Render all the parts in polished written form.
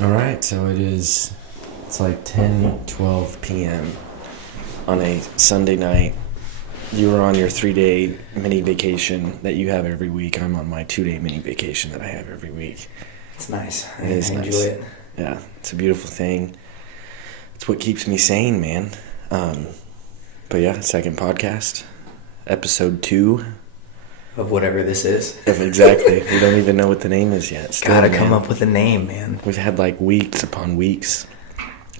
All right, so it's like 10:12 p.m. on a Sunday night. You were on your 3-day mini vacation that you have every week. I'm on my 2-day mini vacation that I have every week. It's nice. It is I nice. enjoy it. Yeah, it's a beautiful thing. It's what keeps me sane, man. But yeah, second podcast, episode 2. Of whatever this is. Exactly. We don't even know what the name is yet. Still, Gotta man. come up with a name, man. We've had like weeks upon weeks,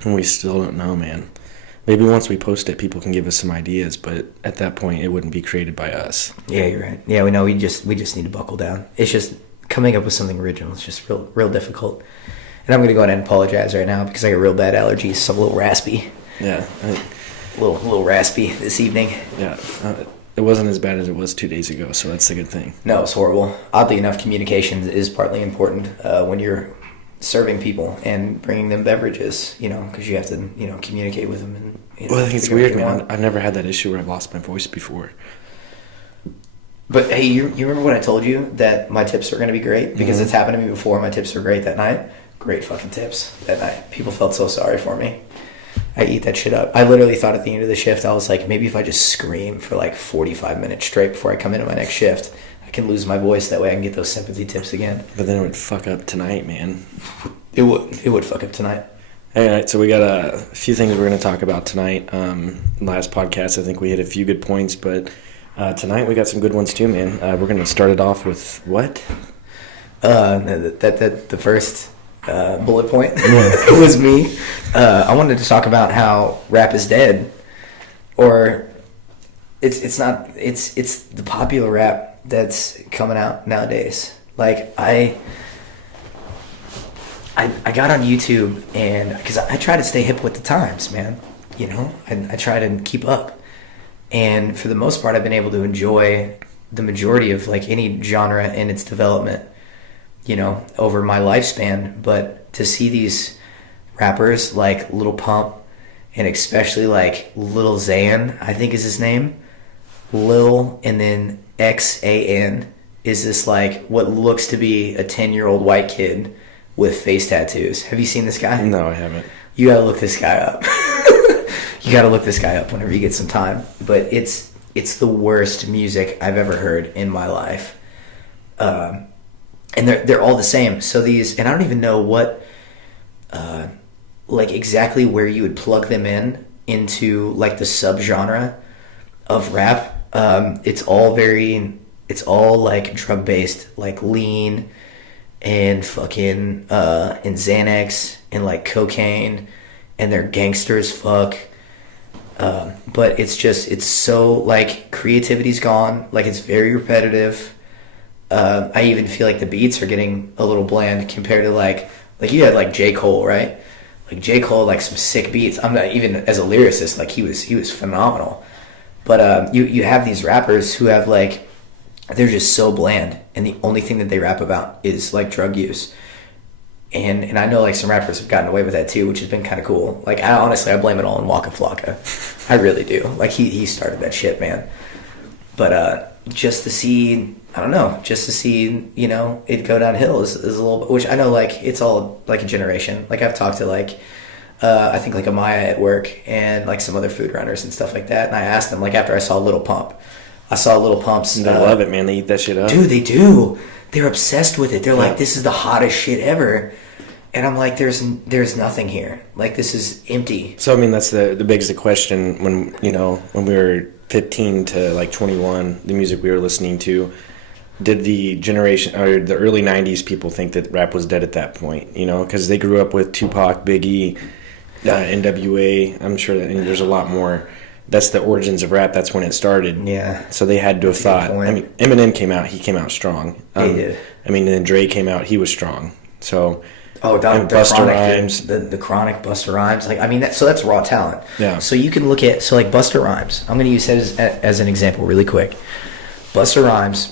and we still don't know, man. Maybe once we post it, people can give us some ideas, but at that point, it wouldn't be created by us. Yeah, you're right. Yeah, we know. We just need to buckle down. It's just coming up with something original. It's just real difficult. And I'm gonna go ahead and apologize right now because I got real bad allergies, so I'm a little raspy. Yeah. A little raspy this evening. Yeah. It wasn't as bad as it was 2 days ago, so that's a good thing. No, it's horrible. Oddly enough, communication is partly important when you're serving people and bringing them beverages, because you have to, communicate with them. And, Well, I think it's weird, man. I've never had that issue where I've lost my voice before. But, hey, you remember when I told you that my tips are going to be great? Because It's happened to me before. My tips were great that night. Great fucking tips that night. People felt so sorry for me. I eat that shit up. I literally thought at the end of the shift, I was like, maybe if I just scream for like 45 minutes straight before I come into my next shift, I can lose my voice. That way I can get those sympathy tips again. But then it would fuck up tonight, man. It would fuck up tonight. All right, so we got a few things we're going to talk about tonight. Last podcast, I think we hit a few good points, but tonight we got some good ones too, man. We're going to start it off with what? The first bullet point was me. I wanted to talk about how rap is dead, or it's not. It's the popular rap that's coming out nowadays. Like I got on YouTube, and because I try to stay hip with the times, man. I try to keep up, and for the most part, I've been able to enjoy the majority of like any genre in its development, over my lifespan. But to see these rappers like Lil Pump, and especially like Lil Xan, I think is his name, Lil, and then Xan, is this like what looks to be a 10-year-old white kid with face tattoos. Have you seen this guy? No, I haven't. You gotta look this guy up. You gotta look this guy up whenever you get some time. But it's the worst music I've ever heard in my life. And they're all the same. So these, and I don't even know what, like exactly where you would plug them into like the subgenre of rap. It's all like drug based, like lean and fucking and Xanax and like cocaine, and they're gangster as fuck. But it's so like creativity's gone. Like it's very repetitive. I even feel like the beats are getting a little bland compared to like you had like J. Cole, right? Like J. Cole, like some sick beats. I'm not even as a lyricist, like he was phenomenal. But you have these rappers who have like, they're just so bland, and the only thing that they rap about is like drug use. And I know like some rappers have gotten away with that too, which has been kind of cool. Like I blame it all on Waka Flocka. I really do. Like he started that shit, man. But just to see it go downhill is a little bit, which I know like it's all like a generation. Like I've talked to like I think like Amaya at work and like some other food runners and stuff like that, and I asked them like after I saw Little Pump's They love it, man. They eat that shit up. Dude, they do. They're obsessed with it. They're like, this is the hottest shit ever. And I'm like, there's nothing here. Like, this is empty. So I mean, that's the begs the question when we were 15 to like 21, the music we were listening to, did the generation or the early 90s people think that rap was dead at that point? Because they grew up with Tupac, Biggie, NWA. I'm sure that, and there's a lot more. That's the origins of rap. That's when it started. Yeah. So they had to have thought. I mean, Eminem came out. He came out strong. He did. I mean, then Dre came out. He was strong. So. Busta Rhymes. The Chronic, Busta Rhymes. Like, I mean, so that's raw talent. Yeah. So you can look at, like Busta Rhymes. I'm going to use that as an example really quick. Busta Rhymes,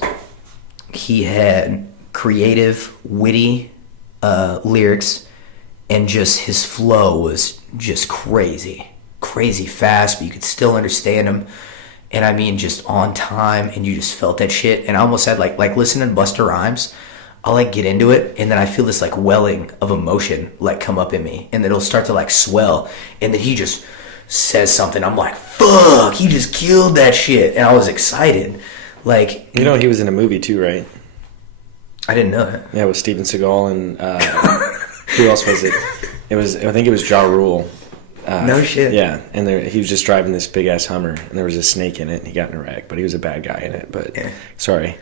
he had creative, witty lyrics, and just his flow was just crazy fast, but you could still understand him. And I mean, just on time, and you just felt that shit. And I almost had like listening to Busta Rhymes, I'll like get into it, and then I feel this like welling of emotion like come up in me, and then it'll start to like swell, and then he just says something. I'm like, fuck, he just killed that shit, and I was excited. Like, You know, he was in a movie too, right? I didn't know that. Yeah, with Steven Seagal and who else was it? I think it was Ja Rule. No shit. Yeah, and he was just driving this big ass Hummer, and there was a snake in it, and he got in a wreck. But he was a bad guy in it. But sorry.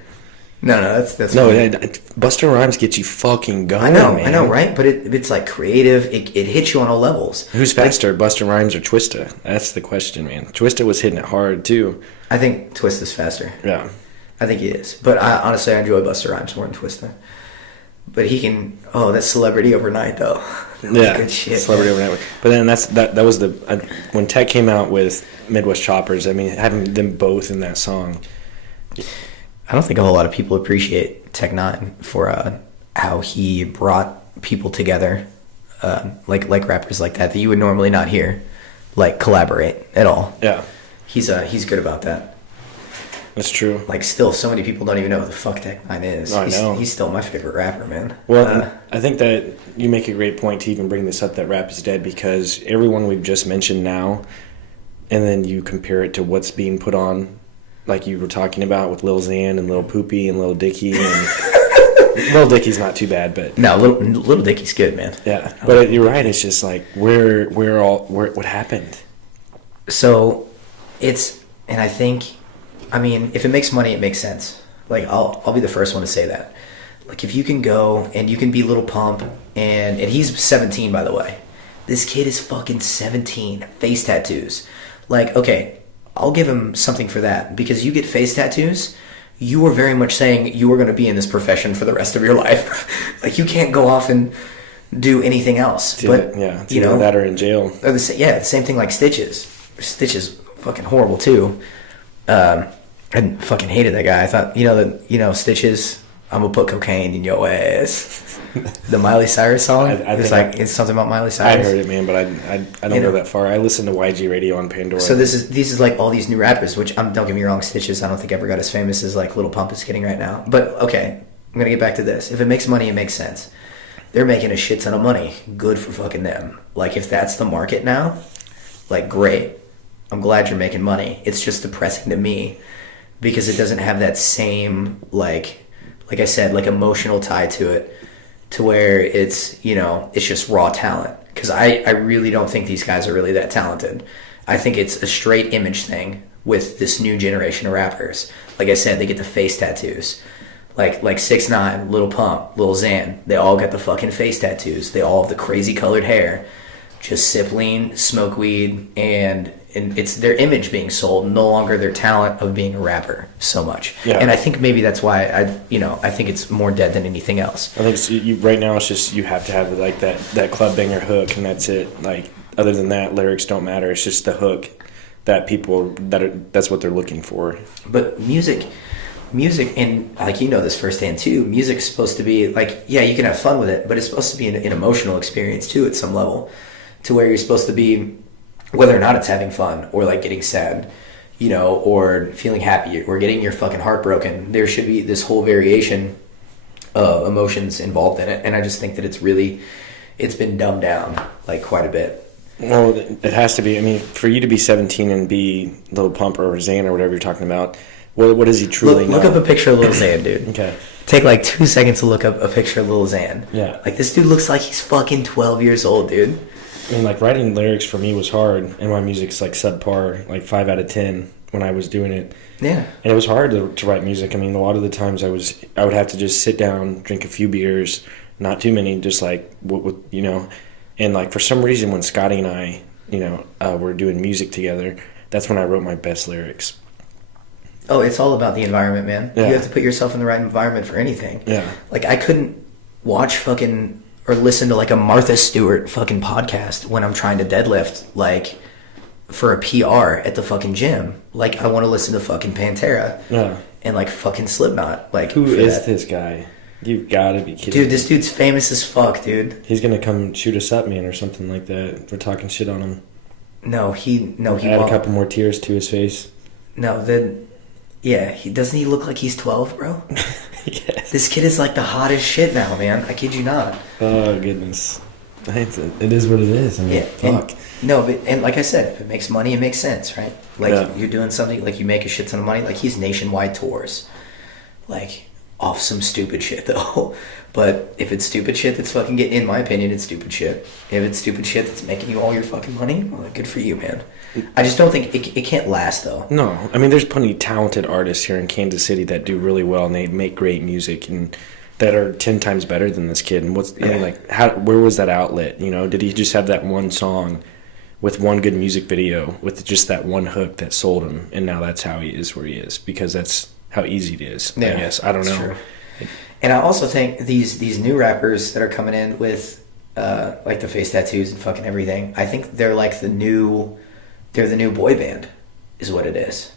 No, that's no. Busta Rhymes gets you fucking going. I know, right? But it's like creative. It hits you on all levels. Who's faster, Busta Rhymes or Twista? That's the question, man. Twista was hitting it hard too. I think Twista's faster. Yeah, I think he is. But honestly, I enjoy Busta Rhymes more than Twista. But he can. Oh, that's Celebrity Overnight though. Yeah, good shit. Celebrity Overnight. But then that was when Tech came out with Midwest Choppers. I mean, having them both in that song. I don't think a whole lot of people appreciate Tech Nine for how he brought people together, like rappers like that you would normally not hear, like collaborate at all. Yeah, he's good about that. That's true. Like, still, so many people don't even know who the fuck Tech Nine is. I know. He's still my favorite rapper, man. Well, I think that you make a great point to even bring this up, that rap is dead, because everyone we've just mentioned now, and then you compare it to what's being put on, like you were talking about with Lil Xan and Lil Poopy and Lil Dicky, and Lil Dicky's not too bad, but no, Lil Dicky's good, man. Yeah, but you're right. It's just like what happened. So, and I think, I mean, if it makes money, it makes sense. Like, I'll be the first one to say that. Like, if you can go and you can be Lil Pump, and he's 17, by the way. This kid is fucking 17. Face tattoos. Like, okay, I'll give him something for that, because you get face tattoos, you are very much saying you are going to be in this profession for the rest of your life. Like, you can't go off and do anything else. You know, that or in jail. Or the same thing like Stitches. Stitches fucking horrible too. I fucking hated that guy. I thought, Stitches, I'm gonna put cocaine in your ass. The Miley Cyrus song. It's something about Miley Cyrus. I heard it, man, but I don't go that far. I listen to YG Radio on Pandora. So this is like all these new rappers, which don't get me wrong, Stitches I don't think ever got as famous as like Lil Pump is getting right now. But okay, I'm gonna get back to this. If it makes money, it makes sense. They're making a shit ton of money. Good for fucking them. Like, if that's the market now, like, great. I'm glad you're making money. It's just depressing to me because it doesn't have that same, like I said, like, emotional tie to it, to where it's just raw talent. Because I really don't think these guys are really that talented. I think it's a straight image thing with this new generation of rappers. Like I said, they get the face tattoos. Like 6ix9ine, Lil Pump, Lil Xan, they all got the fucking face tattoos. They all have the crazy colored hair. Just sip lean, smoke weed, and it's their image being sold, no longer their talent of being a rapper so much. Yeah. And I think maybe that's why I think it's more dead than anything else. I think right now it's just you have to have like that club banger hook, and that's it. Like, other than that, lyrics don't matter. It's just the hook that that's what they're looking for. But music, and like, this firsthand too, music's supposed to be like, yeah, you can have fun with it, but it's supposed to be an emotional experience too at some level, to where you're supposed to be, whether or not it's having fun or like getting sad, or feeling happy or getting your fucking heart broken. There should be this whole variation of emotions involved in it, and I just think that it's been dumbed down like quite a bit. Well, it has to be. I mean, for you to be 17 and be Lil Pump or Xan or whatever you're talking about, what is he truly Look up a picture of Lil Xan, dude. Okay. Take like 2 seconds to look up a picture of Lil Xan. Yeah. Like, this dude looks like he's fucking 12 years old, dude. And like, writing lyrics for me was hard, and my music's like subpar, like 5 out of 10 when I was doing it. Yeah. And it was hard to write music. I mean, a lot of the times I would have to just sit down, drink a few beers, not too many, just like and like, for some reason when Scotty and I, were doing music together, that's when I wrote my best lyrics. Oh, it's all about the environment, man. Yeah. You have to put yourself in the right environment for anything. Yeah. Like, I couldn't watch fucking or listen to like a Martha Stewart fucking podcast when I'm trying to deadlift, like, for a PR at the fucking gym. Like, I want to listen to fucking Pantera. Yeah. And like fucking Slipknot. Like, who is this guy? You've got to be kidding Dude, me. this dude's famous as fuck, dude. He's gonna come shoot us up, man, or something like that. We're talking shit on him. No, he Add won't. a couple more tears to his face. No, then, yeah, doesn't he look like he's 12, bro? Yes. This kid is like the hottest shit now, man. I kid you not. Oh goodness. It is what it is. I mean, Yeah. fuck. And like I said, if it makes money, it makes sense, right? Like you're doing something, like you make a shit ton of money. Like he's nationwide tours, like off some stupid shit though. But if it's stupid shit that's fucking getting, in my opinion, it's stupid shit. If it's stupid shit that's making you all your fucking money, well, good for you, man. I just don't think it can't last though. No, I mean, there's plenty of talented artists here in Kansas City that do really well, and they make great music and that are 10 times better than this kid. And I mean, like, where was that outlet? You know, did he just have that one song with one good music video with just that one hook that sold him, and now that's how he is where he is because that's how easy it is? I guess I don't know. True. And I also think these new rappers that are coming in with like the face tattoos and fucking everything, I think they're like the new boy band, is what it is.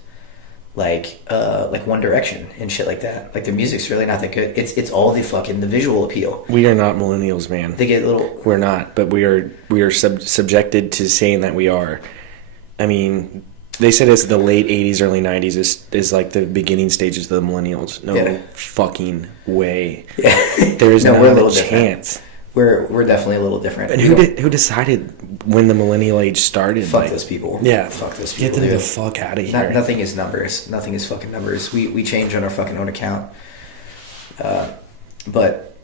Like One Direction and shit like that. Like the music's really not that good. It's all the visual appeal. We are not millennials, man. They get a little. We're not, but we are subjected to saying that we are. I mean, they said it's the late 80s, early 90s is like the beginning stages of the millennials. No fucking way. Yeah. There is not a chance. We're definitely a little different. And who decided when the millennial age started? Fuck those people. Yeah. Fuck those people. Get them the fuck out of here. Nothing is numbers. Nothing is fucking numbers. We change on our fucking own account. But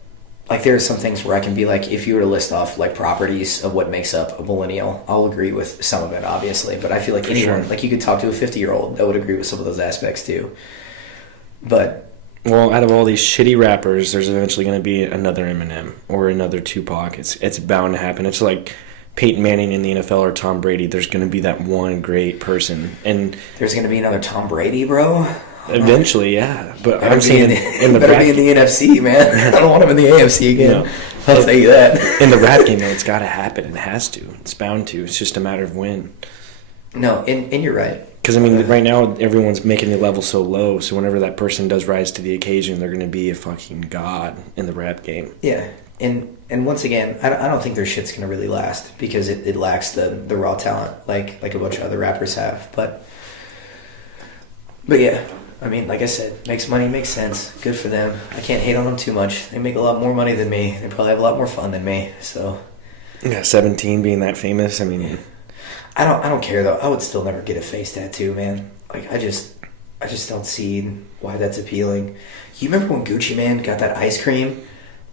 like there are some things where I can be like, if you were to list off like properties of what makes up a millennial, I'll agree with some of it, obviously. But I feel like anyone, like you could talk to a 50-year-old that would agree with some of those aspects too. But well, out of all these shitty rappers, there's eventually going to be another Eminem or another Tupac. It's bound to happen. It's like Peyton Manning in the NFL or Tom Brady. There's going to be that one great person, and there's going to be another Tom Brady, bro. Eventually, yeah. But I'm saying in the better be in the NFC, man. I don't want him in the AFC again. No. I'll tell you that. In the rap game, though, it's got to happen. It has to. It's bound to. It's just a matter of when. No, and you're right. Because, I mean, right now, everyone's making the level so low, so whenever that person does rise to the occasion, they're going to be a fucking god in the rap game. Yeah, and once again, I don't think their shit's going to really last, because it lacks the raw talent, like a bunch of other rappers have. But yeah, I mean, like I said, makes money, makes sense, good for them. I can't hate on them too much. They make a lot more money than me. They probably have a lot more fun than me, so. Yeah, 17 being that famous, I mean... Yeah. I don't care though. I would still never get a face tattoo, man. Like I just don't see why that's appealing. You remember when Gucci Man got that ice cream,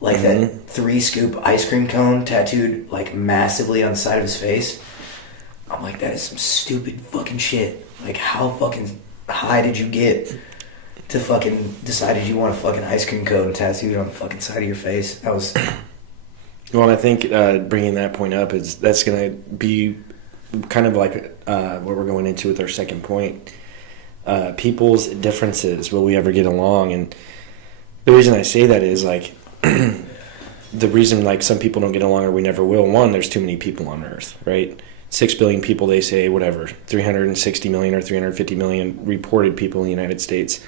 like that 3-scoop ice cream cone tattooed like massively on the side of his face? I'm like, that is some stupid fucking shit. Like, how fucking high did you get to fucking decided you want a fucking ice cream cone tattooed on the fucking side of your face? That was. Well, I think bringing that point up is that's gonna be kind of like what we're going into with our second point. People's differences, will we ever get along? And the reason I say that is like the reason like some people don't get along or we never will, one, there's too many people on earth, right? 6 billion people, they say, whatever, 360 million or 350 million reported people in the United States.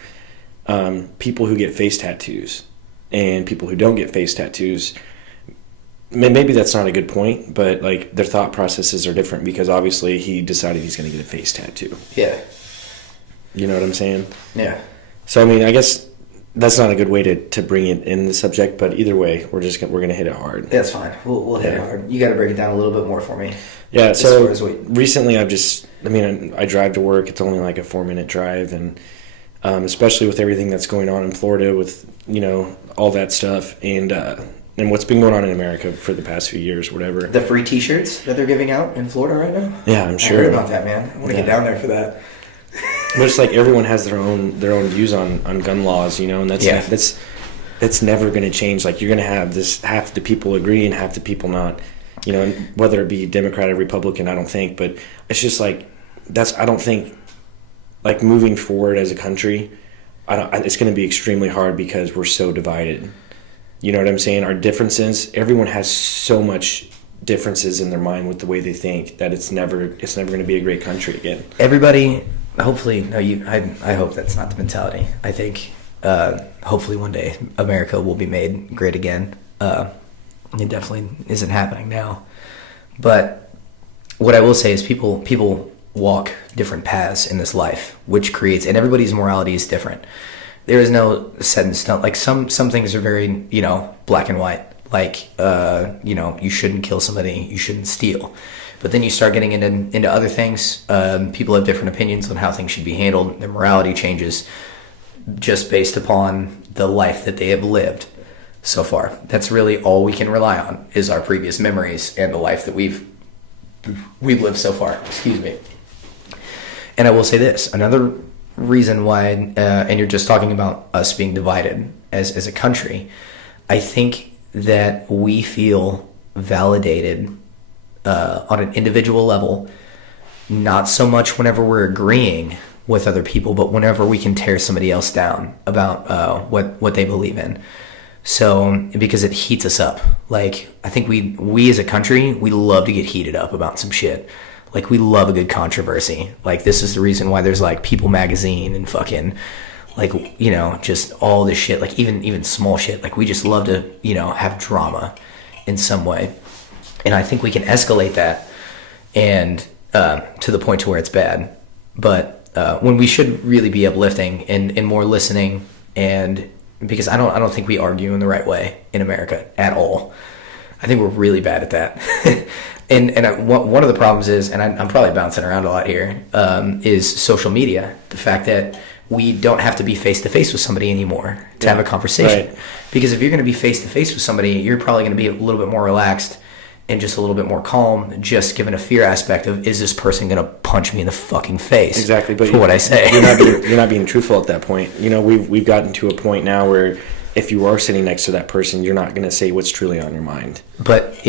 People who get face tattoos and people who don't get face tattoos, maybe that's not a good point, but like their thought processes are different because obviously he decided he's going to get a face tattoo. Yeah. You know what I'm saying? Yeah. So I mean, I guess that's not a good way to bring it in the subject, but either way, we're going to hit it hard. That's fine. We'll hit it hard. You got to break it down a little bit more for me. Yeah. So recently, I drive to work. It's only like a 4-minute drive, and especially with everything that's going on in Florida with all that stuff and what's been going on in America for the past few years, whatever. The free T-shirts that they're giving out in Florida right now? Yeah, I'm sure. I heard about that, man. I want to get down there for that. But it's like everyone has their own views on gun laws, and that's never going to change. Like you're going to have this half the people agree and half the people not, whether it be Democrat or Republican, I don't think. But it's just like I don't think like moving forward as a country, it's going to be extremely hard because we're so divided. You know what I'm saying? Our differences, everyone has so much differences in their mind with the way they think that it's never going to be a great country again. Everybody, hopefully, I hope that's not the mentality. I think hopefully one day America will be made great again. It definitely isn't happening now. But what I will say is people walk different paths in this life, which creates, and everybody's morality is different. there is no set in stone. Like some things are very, you know, black and white. Like, you know, you shouldn't kill somebody, you shouldn't steal. But then you start getting into other things. People have different opinions on how things should be handled. Their morality changes just based upon the life that they have lived so far. That's really all we can rely on is our previous memories and the life that we've lived so far. Excuse me. And I will say this, another reason why, and you're just talking about us being divided as a country, I think that we feel validated on an individual level, not so much whenever we're agreeing with other people, but whenever we can tear somebody else down about what they believe in. So, because it heats us up. Like, I think we as a country, we love to get heated up about some shit. Like, we love a good controversy. Like, this is the reason why there's, like, People Magazine and fucking, like, you know, just all this shit. Like, even small shit. Like, we just love to, you know, have drama in some way. And I think we can escalate that and to the point to where it's bad. But when we should really be uplifting and more listening, and because I don't think we argue in the right way in America at all. I think we're really bad at that. And one of the problems is, and I'm probably bouncing around a lot here, is social media. The fact that we don't have to be face-to-face with somebody anymore to have a conversation. Right. Because if you're going to be face-to-face with somebody, you're probably going to be a little bit more relaxed and just a little bit more calm, just given a fear aspect of, is this person going to punch me in the fucking face? Exactly, but for what I say. You're not being truthful at that point. You know, we've gotten to a point now where if you are sitting next to that person, you're not going to say what's truly on your mind. But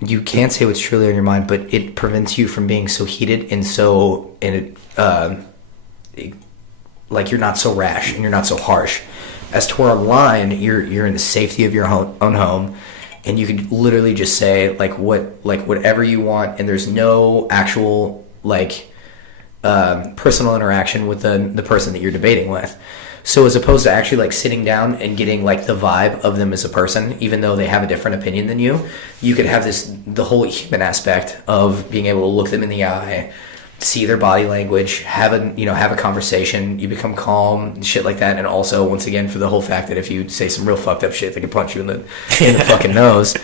you can't say what's truly on your mind, but it prevents you from being so heated and so like you're not so rash and you're not so harsh. As to where online, you're in the safety of your own home, and you can literally just say whatever you want, and there's no actual personal interaction with the person that you're debating with. So as opposed to actually like sitting down and getting like the vibe of them as a person, even though they have a different opinion than you could have the whole human aspect of being able to look them in the eye, see their body language, have a conversation, you become calm, shit like that. And also, once again, for the whole fact that if you say some real fucked up shit, they can punch you in the fucking nose.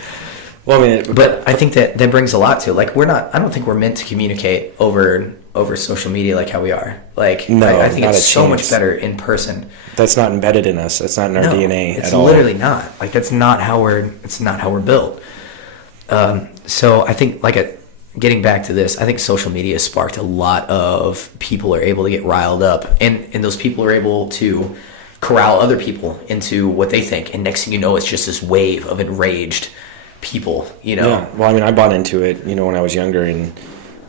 Well, I mean, but I think that brings a lot to it. Like, I don't think we're meant to communicate over social media like how we are. Like, no, I think it's so much better in person. That's not embedded in us. That's not in our DNA at all. It's literally not. Like, that's not how we're built. So I think, getting back to this, I think social media sparked a lot of people are able to get riled up, and those people are able to corral other people into what they think. And next thing you know, it's just this wave of enraged people, you know? Yeah. Well, I mean, I bought into it, when I was younger, and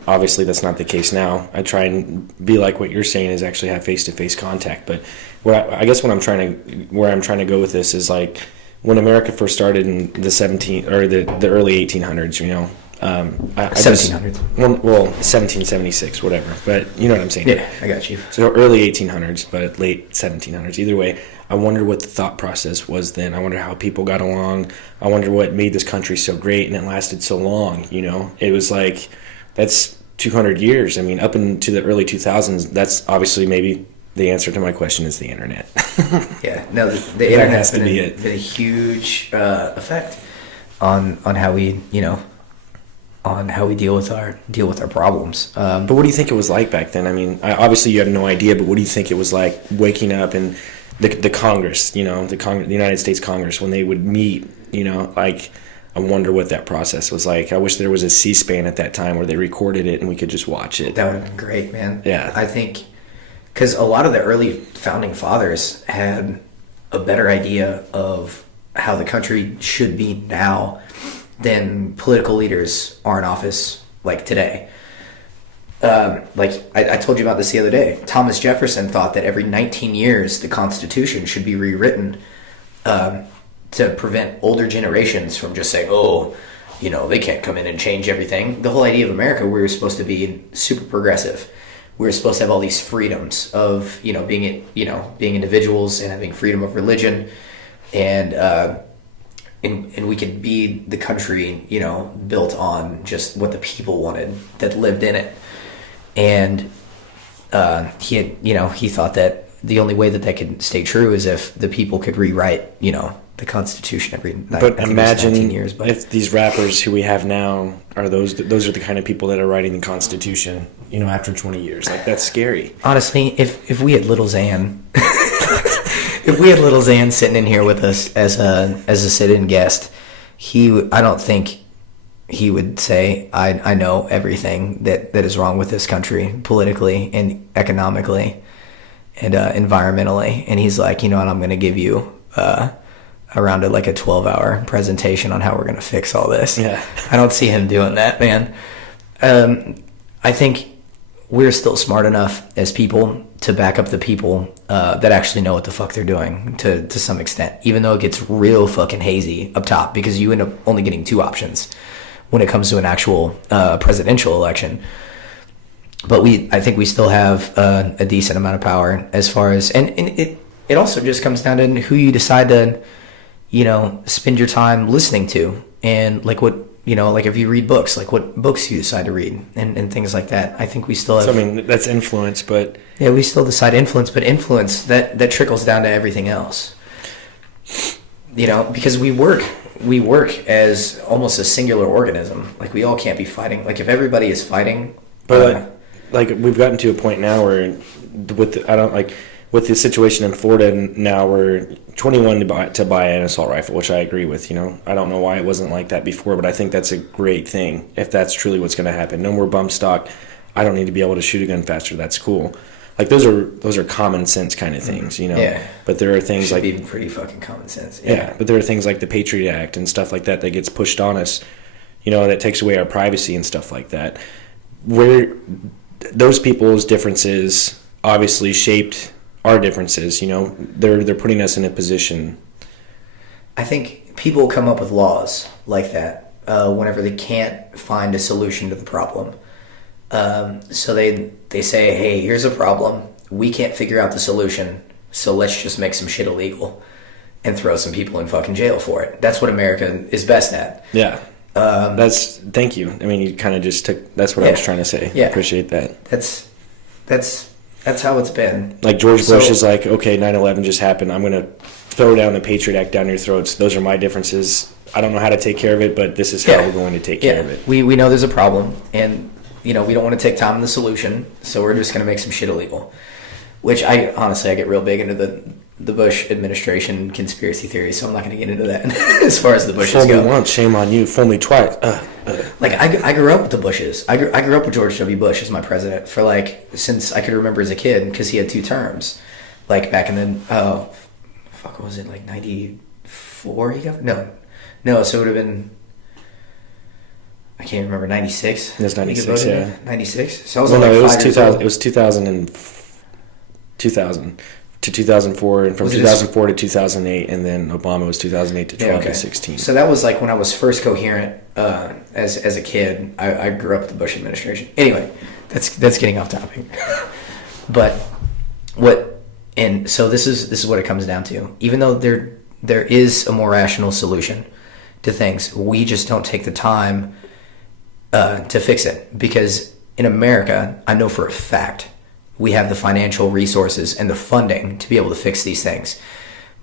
obviously that's not the case now. I try and be like what you're saying, is actually have face-to-face contact. But I guess where I'm trying to go with this is, like, when America first started in the early 1800s, 1700s. Well, 1776, whatever. But you know what I'm saying. Yeah, I got you. So early 1800s, but late 1700s. Either way, I wonder what the thought process was then. I wonder how people got along. I wonder what made this country so great and it lasted so long. It was like, that's 200 years. I mean, up into the early 2000s, that's obviously maybe the answer to my question is the internet. Yeah, no, the internet's been a huge effect on how we, on how we deal with our problems. But what do you think it was like back then? I mean, obviously you have no idea, but what do you think it was like waking up and the Congress, the United States Congress, when they would meet, I wonder what that process was like. I wish there was a C-SPAN at that time where they recorded it and we could just watch it. That would have been great, man. Yeah. I think, because a lot of the early founding fathers had a better idea of how the country should be now than political leaders are in office like today. I told you about this the other day. Thomas Jefferson thought that every 19 years the Constitution should be rewritten to prevent older generations from just saying, they can't come in and change everything. The whole idea of America, we were supposed to be super progressive. We were supposed to have all these freedoms of, being individuals and having freedom of religion, and we could be the country, built on just what the people wanted that lived in it. And he thought that the only way that could stay true is if the people could rewrite, the Constitution every. But imagine 19 years, but if these rappers who we have now are those are the kind of people that are writing the Constitution, after 20 years. Like, that's scary. Honestly, if we had Little Xan, if we had Little Xan sitting in here with us as a sit-in guest, I don't think he would say, I know everything that is wrong with this country politically and economically and environmentally. And he's like, what, I'm going to give you around a 12-hour presentation on how we're going to fix all this. Yeah. I don't see him doing that, man. I think we're still smart enough as people to back up the people that actually know what the fuck they're doing to some extent, even though it gets real fucking hazy up top because you end up only getting two options when it comes to an actual presidential election. But I think we still have a decent amount of power as far as, and it also just comes down to who you decide to, spend your time listening to, and what, if you read books, what books you decide to read and things like that. I think we still have. So, I mean, that's influence, but yeah, we still decide influence, but influence that trickles down to everything else. Because we work as almost a singular organism. We all can't be fighting. If everybody is fighting, but we've gotten to a point now where with the situation in Florida now, we're 21 to buy an assault rifle, which I agree with. I don't know why it wasn't like that before, but I think that's a great thing if that's truly what's going to happen. No more bump stock. I don't need to be able to shoot a gun faster. That's cool. Those are common sense kind of things, Yeah. But there are things should be pretty fucking common sense. Yeah, but there are things like the Patriot Act and stuff like that gets pushed on us, that takes away our privacy and stuff like that. Where those people's differences obviously shaped our differences. They're putting us in a position. I think people come up with laws like that whenever they can't find a solution to the problem. So they say, hey, here's a problem. We can't figure out the solution, so let's just make some shit illegal and throw some people in fucking jail for it. That's what America is best at. Yeah. Thank you. I mean, you kind of just took, that's what I was trying to say. Yeah. Appreciate that. That's how it's been. George Bush is like, okay, 9/11 just happened. I'm going to throw down the Patriot Act down your throats. Those are my differences. I don't know how to take care of it, but this is how we're going to take care of it. We know there's a problem, and we don't want to take time on the solution, so we're just going to make some shit illegal. Which I get real big into the Bush administration conspiracy theory, so I'm not going to get into that as far as the Bushes go. Fool me once, shame on you. Fool me twice. I grew up with the Bushes. I grew up with George W. Bush as my president for since I could remember as a kid, because he had two terms. Back in the what was it, 94 he got? No, so it would have been, I can't remember, 96. It was 96, yeah. 96. So I was it was 5 years old. It was 2000 to 2004, and from 2004 to 2008, and then Obama was 2008 to 12 to 16. So that was when I was first coherent as a kid. I grew up with the Bush administration. Anyway, that's getting off topic. But so this is what it comes down to. Even though there is a more rational solution to things, we just don't take the time to fix it, because in America, I know for a fact, we have the financial resources and the funding to be able to fix these things,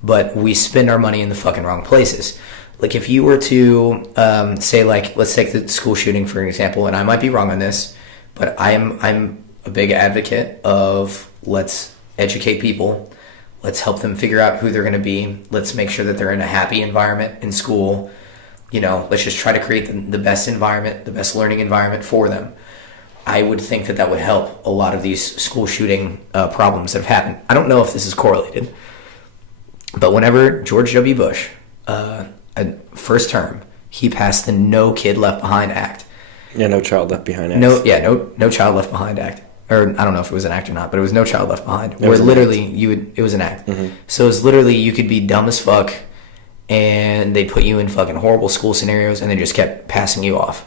but we spend our money in the fucking wrong places. If you were to say, let's take the school shooting for an example, and I might be wrong on this, but I'm a big advocate of, let's educate people, let's help them figure out who they're going to be, let's make sure that they're in a happy environment in school, let's just try to create the best environment, the best learning environment for them. I would think that would help a lot of these school shooting problems that have happened. I don't know if this is correlated, but whenever George W. Bush, first term, he passed the No Kid Left Behind Act. Yeah, No Child Left Behind Act. No Child Left Behind Act. Or I don't know if it was an act or not, but it was No Child Left Behind. Where literally it was an act. Mm-hmm. So it was literally, you could be dumb as fuck, and they put you in fucking horrible school scenarios, and they just kept passing you off.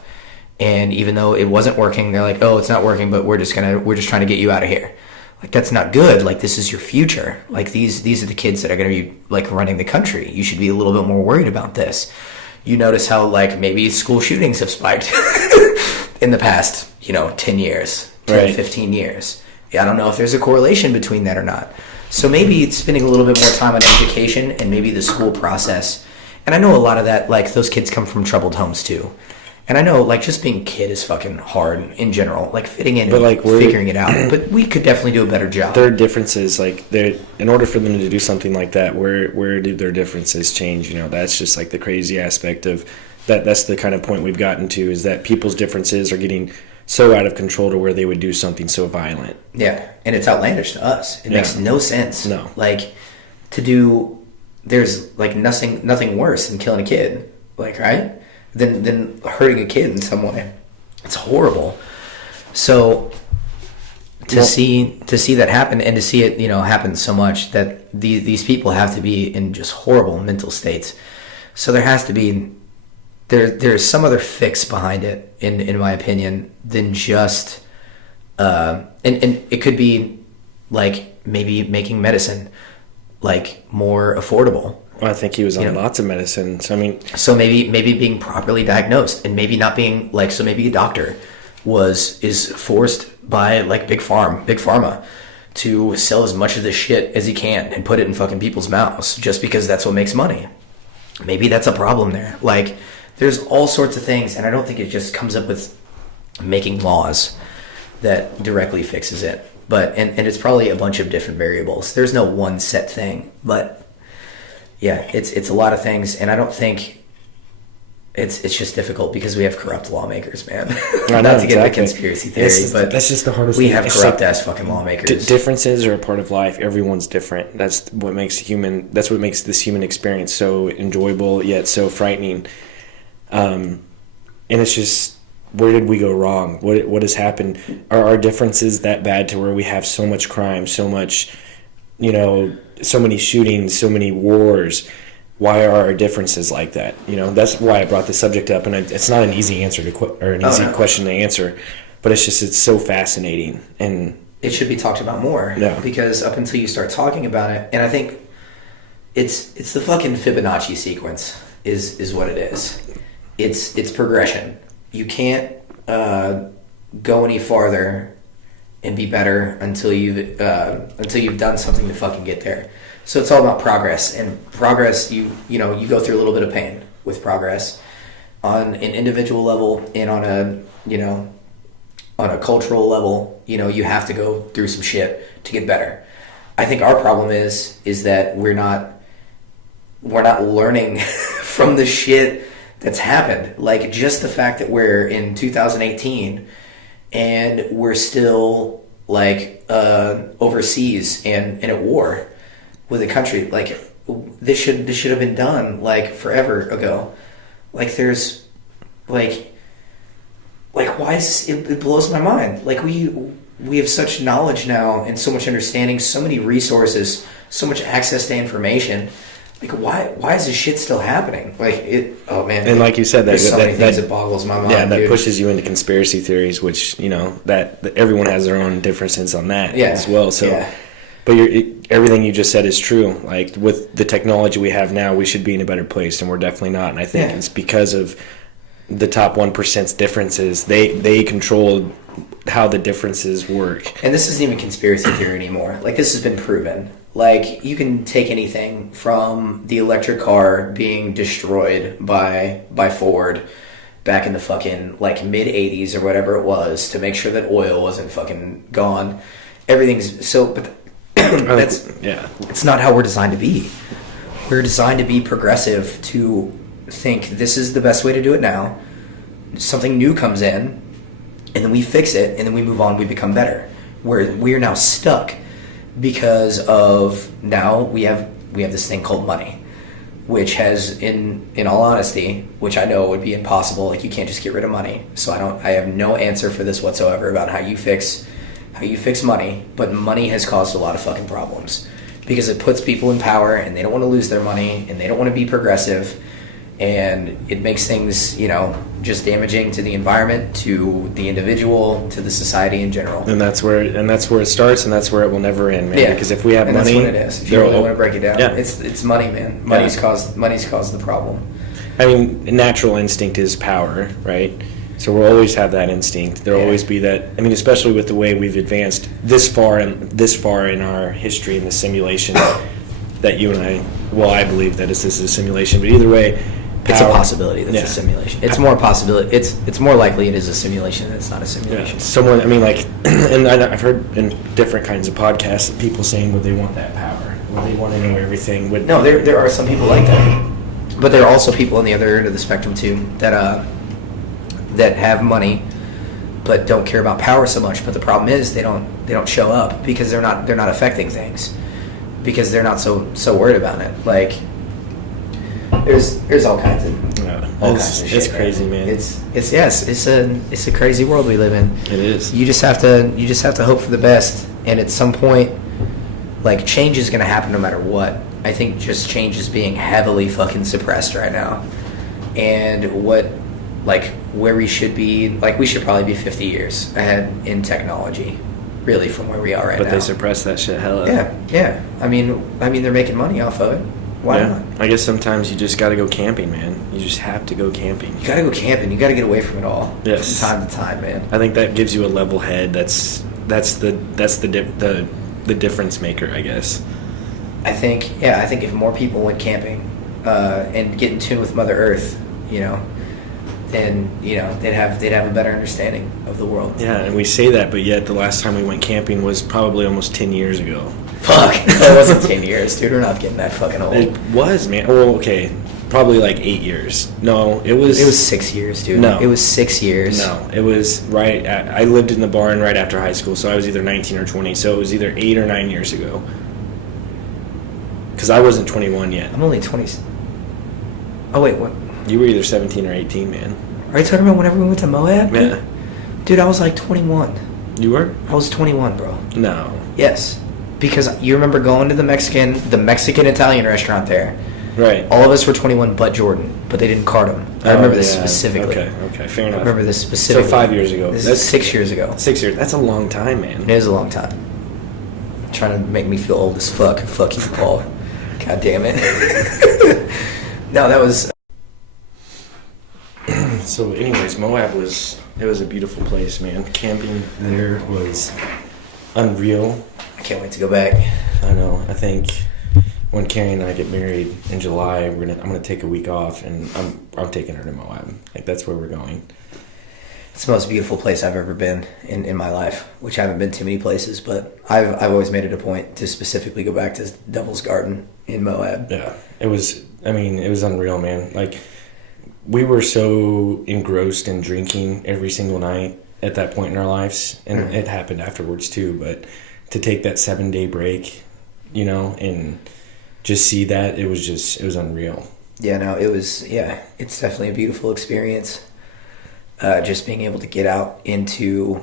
And even though it wasn't working, they're like, oh, it's not working, but we're just trying to get you out of here. That's not good. This is your future. These are the kids that are going to be running the country. You should be a little bit more worried about this. You notice how maybe school shootings have spiked in the past, 10 years, 10, right. 15 years. I don't know if there's a correlation between that or not. So maybe spending a little bit more time on education and maybe the school process. And I know a lot of that, like, those kids come from troubled homes too. And I know, like, just being a kid is fucking hard in general, like fitting in, but and like figuring it out. But we could definitely do a better job. There are differences, like, in order for them to do something like that, where do their differences change? You know, that's just like the crazy aspect of that. That's the kind of point we've gotten to, is that people's differences are getting so out of control to where they would do something so violent. Yeah, and it's outlandish to us. It makes no sense. No, like, to do, there's like nothing worse than killing a kid, like, right? Than hurting a kid in some way. It's horrible. So to see that happen, and to see it, you know, happen so much, that these people have to be in just horrible mental states. So there has to be there's some other fix behind it, in my opinion, than just and it could be like maybe making medicine like more affordable. Well, I think he was on lots of medicines. I mean, so maybe being properly diagnosed, and maybe not being like, so maybe a doctor is forced by like big pharma to sell as much of this shit as he can and put it in fucking people's mouths just because that's what makes money. Maybe that's a problem there. Like, there's all sorts of things, and I don't think it just comes up with making laws that directly fixes it. But and it's probably a bunch of different variables. There's no one set thing, but yeah, it's a lot of things, and I don't think it's just difficult because we have corrupt lawmakers, man. Not to get the conspiracy theory, but that's just the hardest we thing. have corrupt ass fucking lawmakers. Differences are a part of life. Everyone's different. That's what makes this human experience so enjoyable yet so frightening. And it's just, where did we go wrong? What has happened? Are our differences that bad to where we have so much crime, so much, you know, so many shootings, so many wars? Why are our differences like that? You know, that's why I brought the subject up, and it's not an easy answer question to answer, but it's so fascinating, and it should be talked about more. Yeah. Because up until you start talking about it, and I think it's the fucking Fibonacci sequence is what it is. It's progression. You can't go any farther and be better until you've done something to fucking get there. So it's all about progress, and progress, you go through a little bit of pain with progress on an individual level, and on a cultural level. You know, you have to go through some shit to get better. I think our problem is that we're not learning from the shit that's happened. Like, just the fact that we're in 2018 and we're still like overseas and at war with a country, like, this should have been done like forever ago. Like, there's like why is it blows my mind. Like, we have such knowledge now and so much understanding, so many resources, so much access to information. Like, why is this shit still happening? Like, oh man. And like you said, there's so many things that boggles my mind. Yeah, that dude. pushes you into conspiracy theories, which, you know, that everyone has their own differences on that as well. So, but everything you just said is true. Like, with the technology we have now, we should be in a better place, and we're definitely not. And I think it's because of the top 1%'s differences. They control how the differences work. And this isn't even conspiracy theory anymore. Like, this has been proven. Like, you can take anything from the electric car being destroyed by Ford back in the fucking like mid 80s or whatever it was, to make sure that oil wasn't fucking gone. Everything's so, but it's not how we're designed to be. We're designed to be progressive, to think this is the best way to do it now. Something new comes in, and then we fix it, and then we move on, we become better. We're now stuck because of, now we have this thing called money, which has, in all honesty, which I know would be impossible. Like, you can't just get rid of money. So I have no answer for this whatsoever about how you fix money, but money has caused a lot of fucking problems because it puts people in power, and they don't want to lose their money, and they don't want to be progressive, and it makes things, you know, just damaging to the environment, to the individual, to the society in general. And that's where it starts, and that's where it will never end, man. Yeah. Because if we have and money, that's what it is. If you really want to break it down, it's money, man. Money's caused the problem. I mean, natural instinct is power, right? So we'll always have that instinct. There'll always be that. I mean, especially with the way we've advanced this far in our history in the simulation that you and I believe that this is a simulation. But either way, it's a possibility that's a simulation. It's more possibility. It's more likely it is a simulation than it's not a simulation. Someone, I mean, like, and I've heard in different kinds of podcasts people saying, "Well, they want that power. Well, they want to know everything." No, there are some people like that, but there are also people on the other end of the spectrum too that have money but don't care about power so much. But the problem is they don't show up because they're not affecting things, because they're not so worried about it. Like there's all kinds of it's crazy, man. It's a crazy world we live in. It is. You just have to hope for the best, and at some point, like, change is going to happen no matter what. I think just change is being heavily fucking suppressed right now, and where we should be, like, we should probably be 50 years ahead in technology, really, from where we are right now. But they suppress that shit hella. Yeah. I mean, they're making money off of it. Why not? I guess sometimes you just got to go camping, man. You just have to go camping. You got to go camping. You got to get away from it all. Yes. From time to time, man. I think that gives you a level head. That's the difference maker, I guess. I think if more people went camping and get in tune with Mother Earth, then they'd have a better understanding of the world. Yeah, and we say that, but yet the last time we went camping was probably almost 10 years ago. Fuck, that wasn't 10 years, dude. We're not getting that fucking old. It was, man. Oh, okay, probably like 8 years. No, it was. It was 6 years, dude. No, it was 6 years. No, it was right. I lived in the barn right after high school, so I was either 19 or 20. So it was either 8 or 9 years ago. Because I wasn't 21 yet. I'm only 20. Oh wait, what? You were either 17 or 18, man. Are you talking about whenever we went to Moab? Yeah. Dude, I was like 21. You were? I was 21, bro. No. Yes. Because you remember going to the Mexican-Italian restaurant there. Right. All of us were 21 but Jordan, but they didn't card him. I remember this specifically. Okay, fair enough. I remember this specifically. So 5 years ago. This is 6 years ago. 6 years. That's a long time, man. It is a long time. Trying to make me feel old as fuck. Fuck you, Paul. God damn it. No, that was... So anyways, Moab was a beautiful place, man. Camping there was unreal. I can't wait to go back. I know. I think when Carrie and I get married in July, I'm gonna take a week off, and I'm taking her to Moab. Like, that's where we're going. It's the most beautiful place I've ever been in my life, which I haven't been too many places, but I've always made it a point to specifically go back to Devil's Garden in Moab. Yeah, it was unreal, man. Like, we were so engrossed in drinking every single night at that point in our lives, and it happened afterwards too, but to take that 7-day break, and just see that, it was unreal. Yeah, no, it's definitely a beautiful experience. Just being able to get out into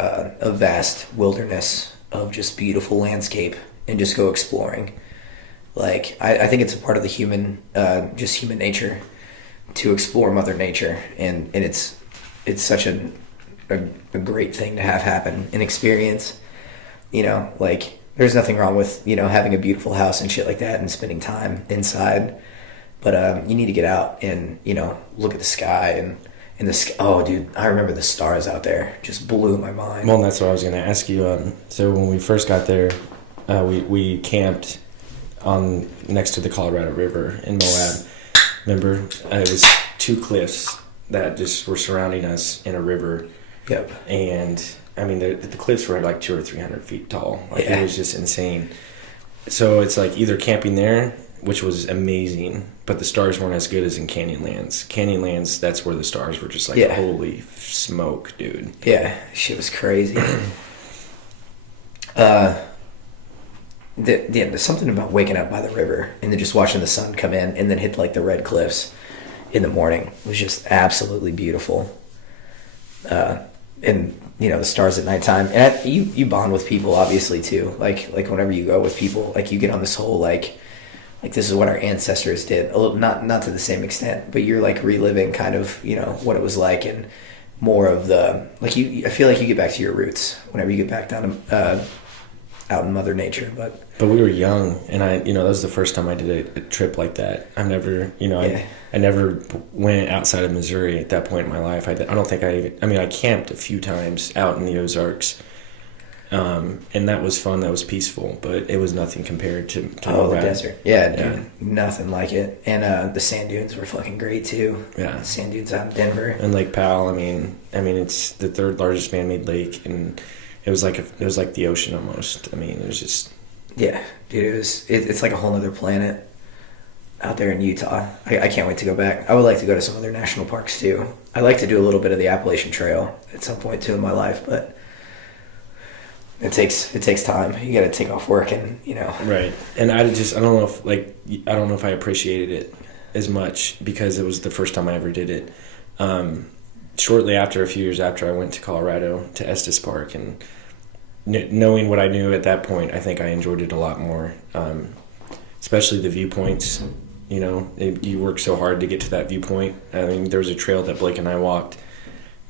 a vast wilderness of just beautiful landscape and just go exploring. Like, I think it's a part of the human nature to explore Mother Nature, and it's such a great thing to have happen, an experience. Like, there's nothing wrong with having a beautiful house and shit like that and spending time inside, but you need to get out and look at the sky and the sky. Oh, dude, I remember the stars out there just blew my mind. Well, that's what I was going to ask you. So when we first got there, we camped next to the Colorado River in Moab. Remember, it was 2 cliffs that just were surrounding us in a river. Yep. And I mean, the cliffs were like 200 or 300 feet tall. Like, It was just insane. So it's like either camping there, which was amazing, but the stars weren't as good as in Canyonlands. Canyonlands, that's where the stars were just like, holy smoke, dude. Yeah, shit was crazy. There's something about waking up by the river and then just watching the sun come in and then hit like the red cliffs in the morning. It was just absolutely beautiful. And the stars at nighttime. And you bond with people obviously too. Like whenever you go with people, like, you get on this whole like this is what our ancestors did. A little, not to the same extent, but you're like reliving kind of what it was like, and more of the like I feel like you get back to your roots whenever you get back down to out in Mother Nature. But we were young, and that was the first time I did a trip like that. I've never, yeah. I never went outside of Missouri at that point in my life. I don't think I camped a few times out in the Ozarks. And that was fun. That was peaceful, but it was nothing compared to the desert. Yeah, Yeah. dude, nothing like it. And the sand dunes were fucking great too. Yeah. Sand dunes out in Denver. And Lake Powell. I mean, it's the third largest man-made lake, and it was like the ocean almost. I mean, it was just. Yeah, dude, it's like a whole other planet out there in Utah. I can't wait to go back. I would like to go to some other national parks too. I like to do a little bit of the Appalachian Trail at some point too in my life, but. It takes time. You got to take off work and, Right. And I don't know if I appreciated it as much because it was the first time I ever did it. Shortly after, a few years after, I went to Colorado to Estes Park, and knowing what I knew at that point, I think I enjoyed it a lot more. Especially the viewpoints. You work so hard to get to that viewpoint. I mean, there was a trail that Blake and I walked.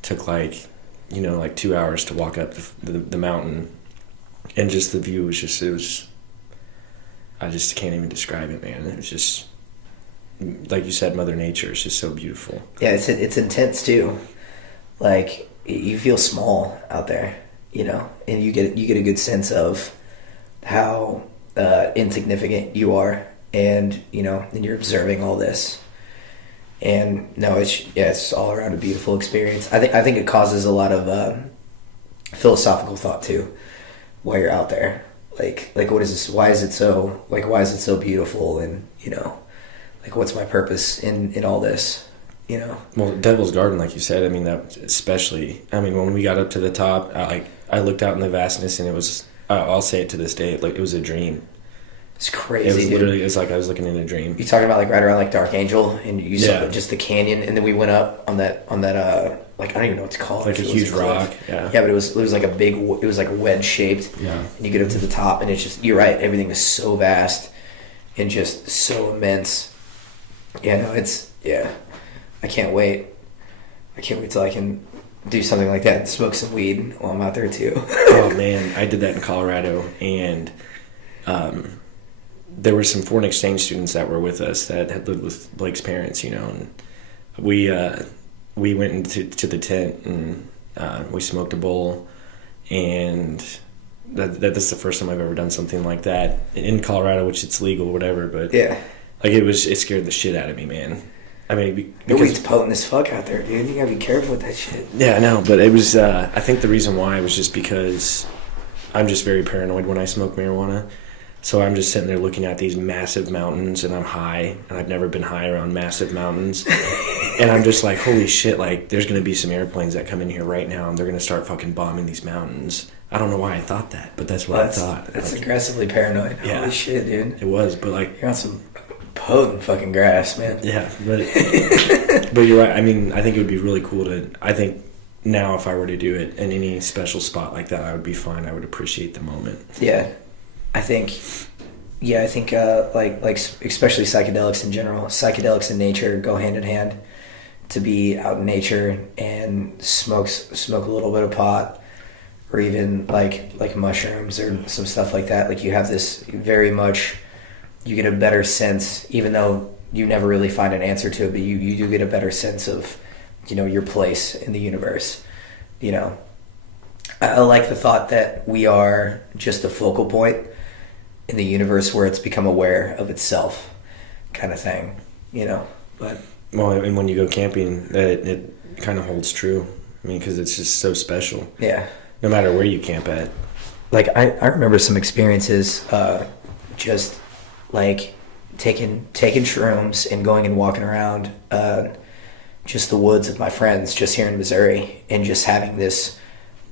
Took like 2 hours to walk up the mountain. And just the view was I just can't even describe it, man. It was just, like you said, Mother Nature is just so beautiful. Yeah, it's intense too. Like, you feel small out there, and you get a good sense of how insignificant you are, and and you're observing all this. And no, it's all around a beautiful experience. I think it causes a lot of philosophical thought too. While you're out there, like what is this? Why is it so beautiful? And what's my purpose in all this? Well, Devil's Garden, like you said, I mean that especially. I mean, when we got up to the top, I looked out in the vastness, and it was. I'll say it to this day, like it was a dream. It's crazy. It was literally. It's like I was looking in a dream. You talking about like right around like Dark Angel, and you saw just the canyon, and then we went up on that like I don't even know what it's called. Like a huge rock. Yeah. Yeah, but it was like it was like wedge shaped. Yeah. And you get up to the top, and it's just, you're right, everything is so vast and just so immense. Yeah, no, I can't wait. I can't wait till I can do something like that and smoke some weed while I'm out there too. Oh man, I did that in Colorado, and there were some foreign exchange students that were with us that had lived with Blake's parents, and we went into the tent, and we smoked a bowl, and that's the first time I've ever done something like that in Colorado, which it's legal or whatever, but yeah, like it scared the shit out of me, man. I mean, the weed's potent as fuck out there, dude. You gotta be careful with that shit. Yeah, I know, but it was. I think the reason why was just because I'm just very paranoid when I smoke marijuana. So I'm just sitting there looking at these massive mountains, and I'm high, and I've never been high around massive mountains. And I'm just like, holy shit, like, there's going to be some airplanes that come in here right now, and they're going to start fucking bombing these mountains. I don't know why I thought that, but that's what I thought. That's aggressively paranoid. Yeah. Holy shit, dude. It was, but like... You're on some potent fucking grass, man. Yeah, but you're right. I mean, I think it would be really cool to... I think now if I were to do it in any special spot like that, I would be fine. I would appreciate the moment. Yeah. I think like especially psychedelics in general, psychedelics and nature go hand in hand. To be out in nature and smoke a little bit of pot, or even like mushrooms or some stuff like that. Like, you have this very much, you get a better sense, even though you never really find an answer to it, but you do get a better sense of, your place in the universe. I like the thought that we are just a focal point in the universe where it's become aware of itself, kind of thing, but. Well, and when you go camping, it kind of holds true. I mean, because it's just so special. Yeah. No matter where you camp at. Like, I remember some experiences, just like taking shrooms and going and walking around just the woods with my friends just here in Missouri, and just having this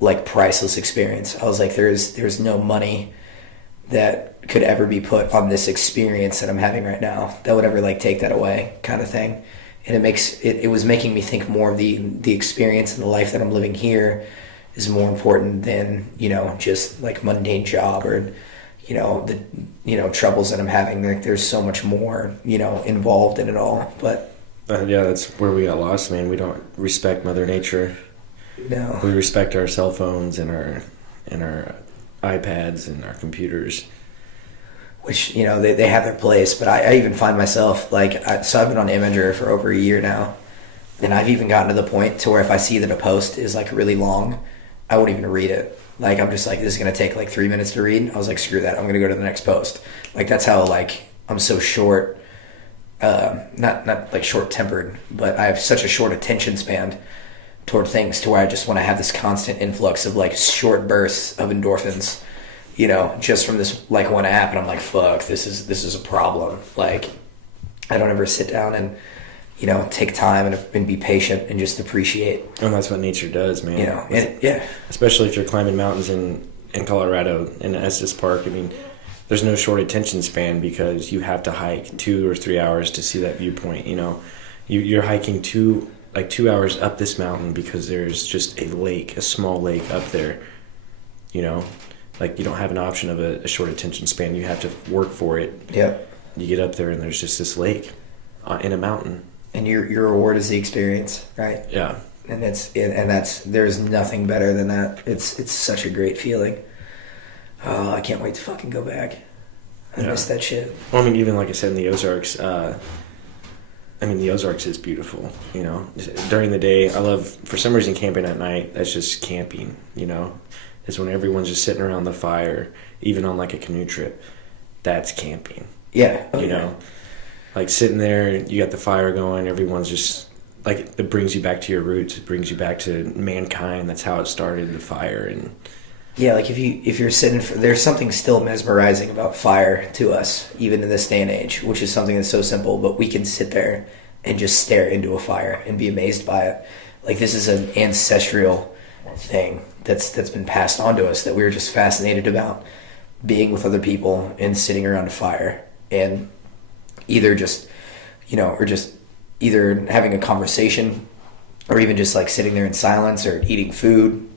like priceless experience. I was like, there's no money that could ever be put on this experience that I'm having right now that would ever like take that away, kind of thing. And it was making me think more of the experience and the life that I'm living here is more important than, just like mundane job or, the troubles that I'm having. Like, there's so much more, involved in it all. But yeah, that's where we got lost, man. We don't respect Mother Nature. No. We respect our cell phones and our iPads and our computers. Which, you know, they have their place, but I even find myself, like, so I've been on Imager for over a year now, and I've even gotten to the point to where if I see that a post is, like, really long, I won't even read it. Like, I'm just like, this is going to take, like, 3 minutes to read. I was like, screw that, I'm going to go to the next post. Like, that's how, like, I'm so short, not like, short-tempered, but I have such a short attention span toward things to where I just want to have this constant influx of, like, short bursts of endorphins, you know, just from this, like, one app, and I'm like, fuck, this is a problem. Like, I don't ever sit down and, you know, take time and be patient and just appreciate. And that's what nature does, man. You know, and, yeah. Especially if you're climbing mountains in Colorado, in Estes Park. I mean, there's no short attention span because you have to hike 2 or 3 hours to see that viewpoint, you know. You're hiking 2 hours up this mountain because there's just a lake, a small lake up there, you know. Like, you don't have an option of a short attention span. You have to work for it. Yep. You get up there, and there's just this lake in a mountain. And your reward is the experience, right? Yeah. And there's nothing better than that. It's such a great feeling. Oh, I can't wait to fucking go back. I miss that shit. Well, I mean, even like I said in the Ozarks, the Ozarks is beautiful, you know. During the day, I love, for some reason, camping at night. That's just camping, you know. Is when everyone's just sitting around the fire, even on like a canoe trip. That's camping. Yeah. You know, like sitting there, you got the fire going, everyone's just like, it brings you back to your roots. It brings you back to mankind. That's how it started, the fire. And yeah, like if you're sitting, there's something still mesmerizing about fire to us, even in this day and age, which is something that's so simple, but we can sit there and just stare into a fire and be amazed by it. Like, this is an ancestral thing that's been passed on to us that we were just fascinated about, being with other people and sitting around a fire and either just, you know, or just either having a conversation or even just like sitting there in silence or eating food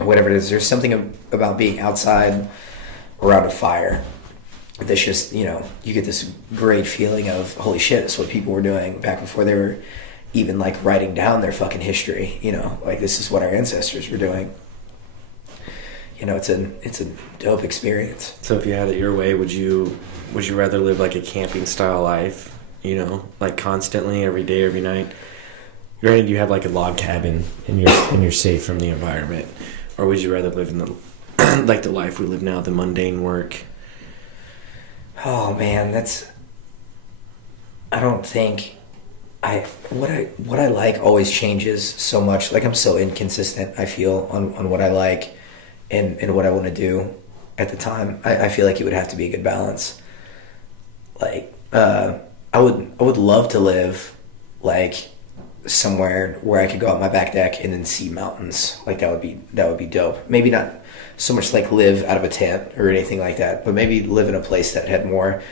or whatever it is. There's something about being outside around a fire that's just, you know, you get this great feeling of, holy shit, that's what people were doing back before they were even like writing down their fucking history, you know, like this is what our ancestors were doing. You know, it's a dope experience. so if you had it your way, would you rather live like a camping style life, you know, like constantly, every day, every night? Granted, you have like a log cabin and you're safe from the environment, or would you rather live in the like the life we live now, the mundane work? Oh man, I don't think what I like always changes so much. Like, I'm so inconsistent, I feel, on what I like and what I want to do at the time. I feel like it would have to be a good balance. Like, I would love to live like somewhere where I could go out my back deck and then see mountains. Like, that would be dope. Maybe not so much like live out of a tent or anything like that, but maybe live in a place that had more,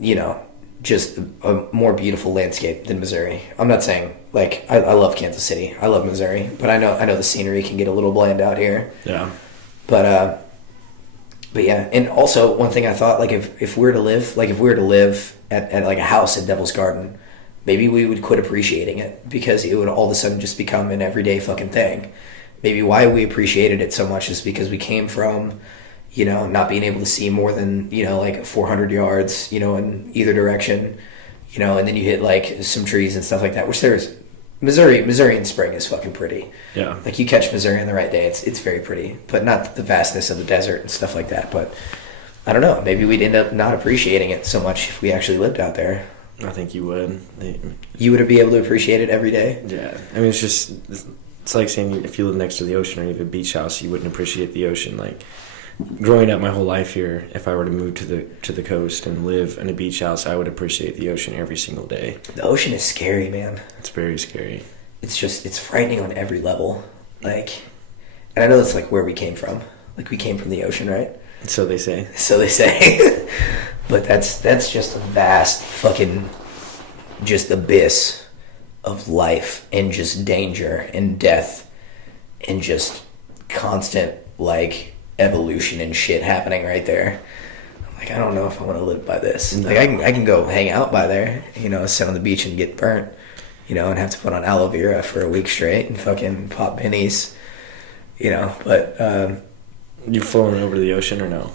you know, just a more beautiful landscape than Missouri. I'm not saying, like, I love Kansas City, I love Missouri, but I know the scenery can get a little bland out here. Yeah. But yeah, and also one thing I thought, like, if we were to live at like a house at Devil's Garden, maybe we would quit appreciating it because it would all of a sudden just become an everyday fucking thing. Maybe why we appreciated it so much is because we came from, you know, not being able to see more than, you know, like 400 yards, you know, in either direction, you know, and then you hit like some trees and stuff like that, which there's Missouri in spring is fucking pretty. Yeah. Like, you catch Missouri on the right day, it's very pretty, but not the vastness of the desert and stuff like that. But I don't know, maybe we'd end up not appreciating it so much if we actually lived out there. I think you would. You would be able to appreciate it every day? Yeah. I mean, it's like saying if you live next to the ocean or you have a beach house, you wouldn't appreciate the ocean. Like, growing up my whole life here, if I were to move to the coast and live in a beach house, I would appreciate the ocean every single day. The ocean is scary, man. It's very scary. It's frightening on every level. Like, and I know that's like where we came from. Like, we came from the ocean, right? So they say. So they say. But that's just a vast fucking just abyss of life and just danger and death and just constant, like, evolution and shit happening right there. I'm like, I don't know if I want to live by this. No. Like, I can go hang out by there, you know, sit on the beach and get burnt, you know, and have to put on aloe vera for a week straight and fucking pop pennies, you know. But You flown over the ocean or no?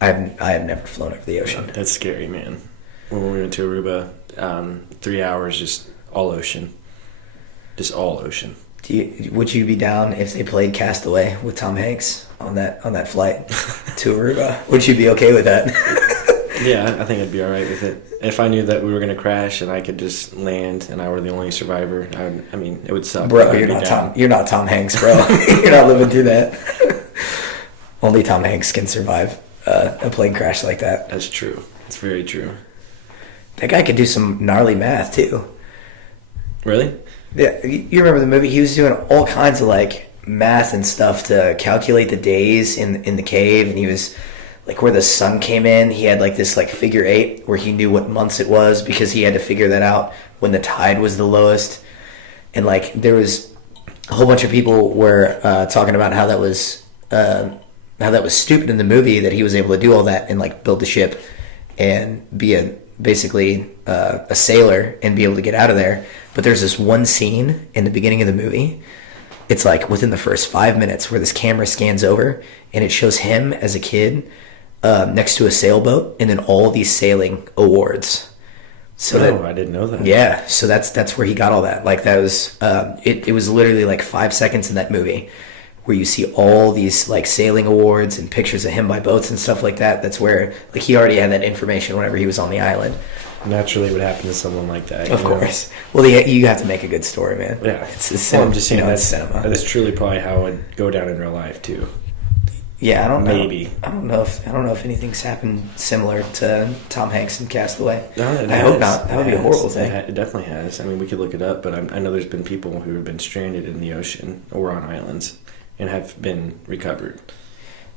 I have never flown over the ocean. That's scary, man. When we went to Aruba, 3 hours, just all ocean. Just all ocean. Would you be down if they played Castaway with Tom Hanks on that flight to Aruba? Would you be okay with that? Yeah, I think I'd be all right with it. If I knew that we were going to crash and I could just land and I were the only survivor, I mean, it would suck. Bro, you're not Tom Hanks, bro. You're not living through that. Only Tom Hanks can survive a plane crash like that. That's true. It's very true. That guy could do some gnarly math, too. Really? Yeah, you remember the movie? He was doing all kinds of, like, math and stuff to calculate the days in the cave, and he was... like where the sun came in, he had like this like figure 8 where he knew what months it was because he had to figure that out when the tide was the lowest. And like there was a whole bunch of people were talking about how that was stupid in the movie that he was able to do all that and like build the ship and be basically a sailor and be able to get out of there. But there's this one scene in the beginning of the movie. It's like within the first 5 minutes where this camera scans over and it shows him as a kid next to a sailboat and then all these sailing awards. So I didn't know that. Yeah, so that's where he got all that. Like that was it was literally like 5 seconds in that movie where you see all these like sailing awards and pictures of him by boats and stuff like that. That's where like he already had that information whenever he was on the island. Naturally, it would happen to someone like that. Of course. Well, you have to make a good story, man. Yeah, I'm just saying that's cinema. That's truly probably how it would go down in real life too. Yeah, I don't know. Maybe. I don't know if anything's happened similar to Tom Hanks in Castaway. No, I hope not. That would be a horrible thing. It definitely has. I mean, we could look it up, but I know there's been people who have been stranded in the ocean or on islands and have been recovered.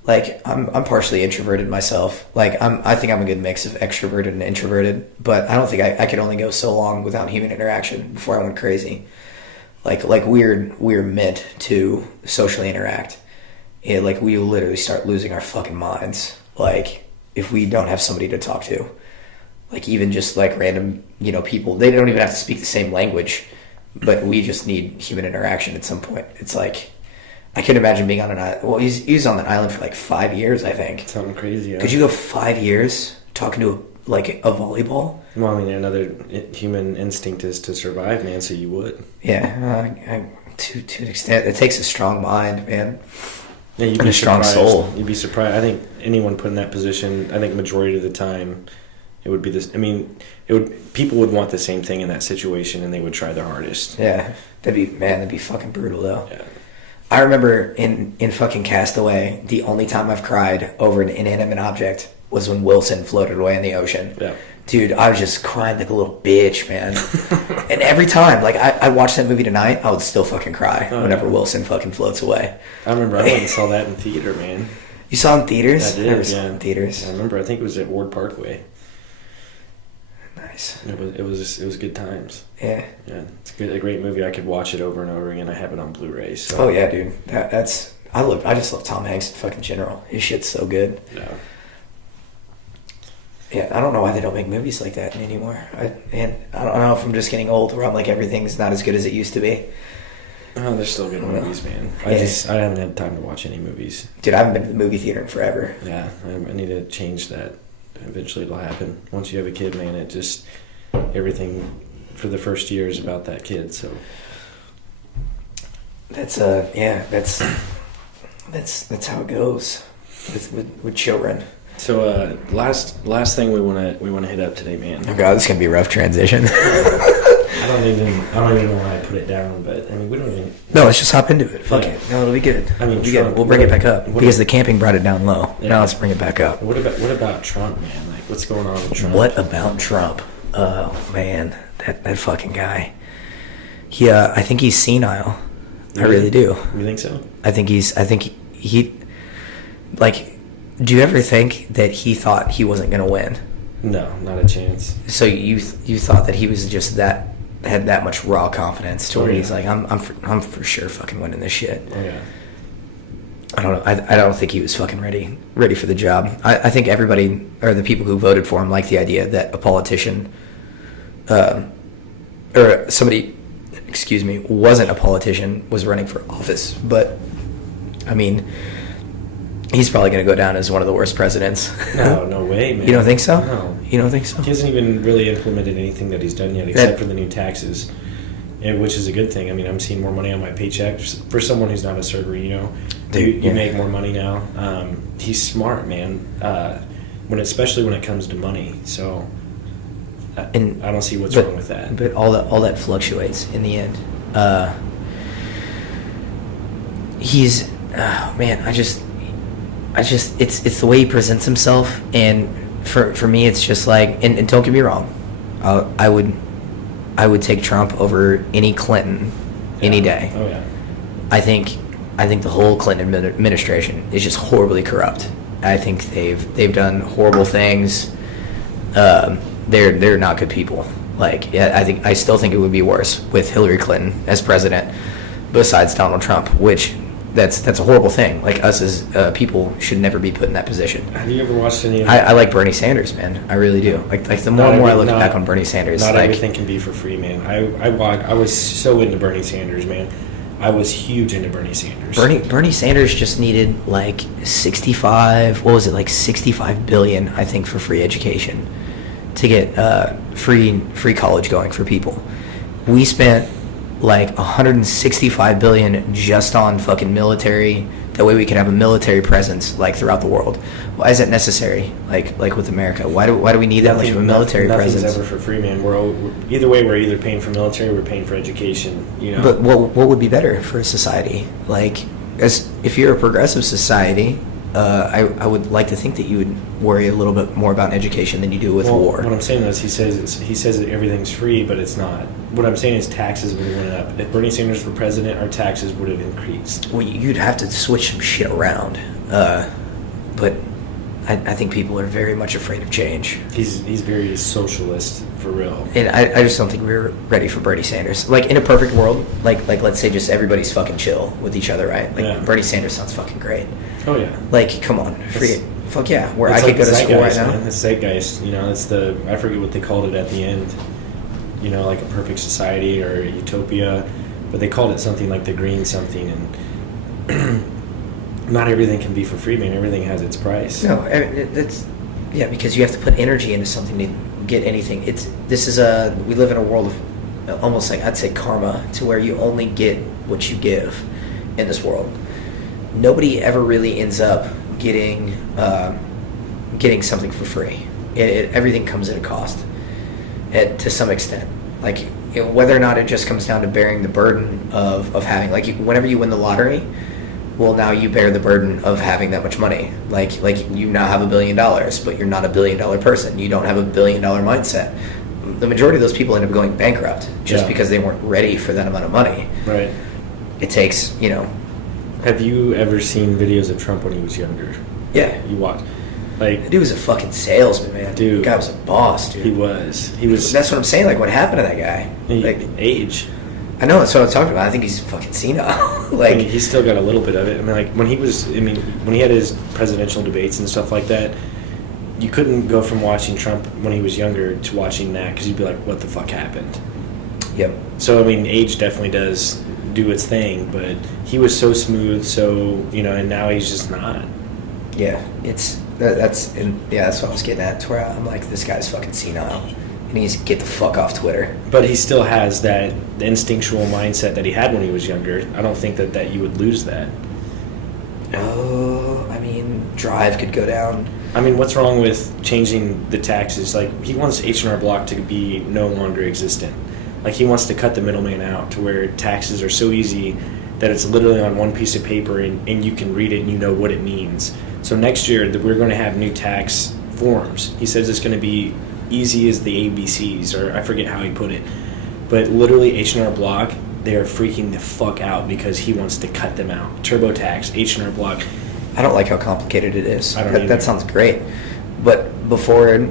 Like I'm partially introverted myself. Like I think I'm a good mix of extroverted and introverted, but I don't think I could only go so long without human interaction before I went crazy. Like we're meant to socially interact. Yeah, like we literally start losing our fucking minds. Like if we don't have somebody to talk to, like even just like random people, they don't even have to speak the same language, but we just need human interaction at some point. It's like. I couldn't imagine being on an island. Well, he's on that island for like 5 years, I think. Something crazy. Yeah. Could you go 5 years talking to a volleyball? Well, I mean, another human instinct is to survive, man. So you would. Yeah, to an extent, it takes a strong mind, man. Yeah, you'd and be a strong soul. You'd be surprised. I think anyone put in that position, I think majority of the time, it would be this. I mean, people would want the same thing in that situation, and they would try their hardest. Yeah, that'd be fucking brutal though. Yeah. I remember in fucking Castaway, the only time I've cried over an inanimate object was when Wilson floated away in the ocean. Yeah. Dude, I was just crying like a little bitch, man. And every time, like, I watched that movie tonight, I would still fucking cry whenever Wilson fucking floats away. I remember I went and saw that in theater, man. You saw it in theaters? I did, never saw it in theaters. I remember, I think it was at Ward Parkway. Nice. It was good times. Yeah. Yeah, it's a great movie. I could watch it over and over again. I have it on Blu-ray. So. Oh yeah, dude. I just love Tom Hanks in fucking general. His shit's so good. Yeah. Yeah, I don't know why they don't make movies like that anymore. I don't know if I'm just getting old, where I'm like everything's not as good as it used to be. Oh, they're still good movies, man. I haven't had time to watch any movies. Dude, I haven't been to the movie theater in forever. Yeah, I need to change that. Eventually it'll happen. Once you have a kid, man, it just everything for the first year is about that kid. So that's how it goes with children. So last thing we want to hit up today, man. Oh god, this is gonna be a rough transition. I don't even know why I put it down, but I mean we don't even. No, let's just hop into it. Fuck it. No, it'll be good. I mean, we'll bring it back up because the camping brought it down low. Yeah. Now let's bring it back up. What about Trump, man? Like, what's going on with Trump? What about Trump? Oh man, that fucking guy. I think he's senile. I really do. You think so? I think he like. Do you ever think that he thought he wasn't going to win? No, not a chance. So you thought that he was just had that much raw confidence to where he's like, I'm for sure fucking winning this shit. Oh yeah. I don't know. I don't think he was fucking ready for the job. I think everybody or the people who voted for him like the idea that a politician, or somebody, wasn't a politician, was running for office. But I mean, He's probably going to go down as one of the worst presidents. No way, man. You don't think so? No. You don't think so? He hasn't even really implemented anything that he's done yet, except for the new taxes, which is a good thing. I mean, I'm seeing more money on my paycheck. For someone who's not a server, you make more money now. He's smart, man, especially when it comes to money. So I don't see what's wrong with that. But all that fluctuates in the end. It's the way he presents himself, and for me, it's just like, and don't get me wrong, I would take Trump over any Clinton any day. Oh yeah. I think the whole Clinton administration is just horribly corrupt. I think they've done horrible things. They're not good people. Like, I still think it would be worse with Hillary Clinton as president, besides Donald Trump, which that's a horrible thing. Like, us as people should never be put in that position. Have you ever watched any of I like Bernie Sanders, man. I really do. Like the more and more I look back on Bernie Sanders, not everything can be for free, man. I was so into Bernie Sanders, man. I was huge into Bernie Sanders. Bernie Sanders just needed like 65 billion, I think, for free education to get free college going for people. We spent like 165 billion just on fucking military. That way we can have a military presence like throughout the world. Why is that necessary? Like with America, why do we need that much of a military presence? Nothing's ever for free, man. Either way, we're either paying for military, or we're paying for education. But what would be better for a society? Like, if you're a progressive society, I would like to think that you would worry a little bit more about education than you do with war. What I'm saying is, he says that everything's free, but it's not. What I'm saying is taxes would have went up. If Bernie Sanders were president, our taxes would have increased. Well, you'd have to switch some shit around. But I think people are very much afraid of change. He's very socialist, for real. And I just don't think we're ready for Bernie Sanders. Like, in a perfect world, like let's say just everybody's fucking chill with each other, right? Like, Bernie Sanders sounds fucking great. Oh, yeah. Like, come on. Fuck yeah. Where I could go to school right now. Man. It's zeitgeist. It's I forget what they called it at the end. Like a perfect society or a utopia. But they called it something like the green something. And not everything can be for free, man. Everything has its price. No, because you have to put energy into something to get anything. We live in a world of almost like, I'd say, karma, to where you only get what you give in this world. Nobody ever really ends up getting something for free. Everything comes at a cost, to some extent. Like, whether or not it just comes down to bearing the burden of having, like, whenever you win the lottery, well, now you bear the burden of having that much money. Like you now have $1 billion, but you're not a $1 billion person. You don't have a $1 billion mindset. The majority of those people end up going bankrupt just because they weren't ready for that amount of money. Right. It takes, Have you ever seen videos of Trump when he was younger? Yeah. You watch. Like, the dude was a fucking salesman, man. Dude. The guy was a boss, dude. He was. That's what I'm saying. Like, what happened to that guy? Age. I know, that's what I'm talking about. I think he's fucking senile. Like, he's still got a little bit of it. I mean, like, when he had his presidential debates and stuff like that, you couldn't go from watching Trump when he was younger to watching that, because you'd be like, what the fuck happened? Yep. So, I mean, age definitely does do its thing, but he was so smooth, and now he's just not. Yeah, that's what I was getting at, to where I'm like, this guy's fucking senile. He needs to get the fuck off Twitter. But he still has that instinctual mindset that he had when he was younger. I don't think that you would lose that. Oh, I mean, drive could go down. I mean, what's wrong with changing the taxes? Like, he wants H&R Block to be no longer existent. Like, he wants to cut the middleman out to where taxes are so easy that it's literally on one piece of paper and you can read it and you know what it means. So next year, we're going to have new tax forms. He says it's going to be easy as the ABCs, or I forget how he put it. But literally, H&R Block, they are freaking the fuck out because he wants to cut them out. TurboTax, H&R Block. I don't like how complicated it is. I don't either. That sounds great. But before,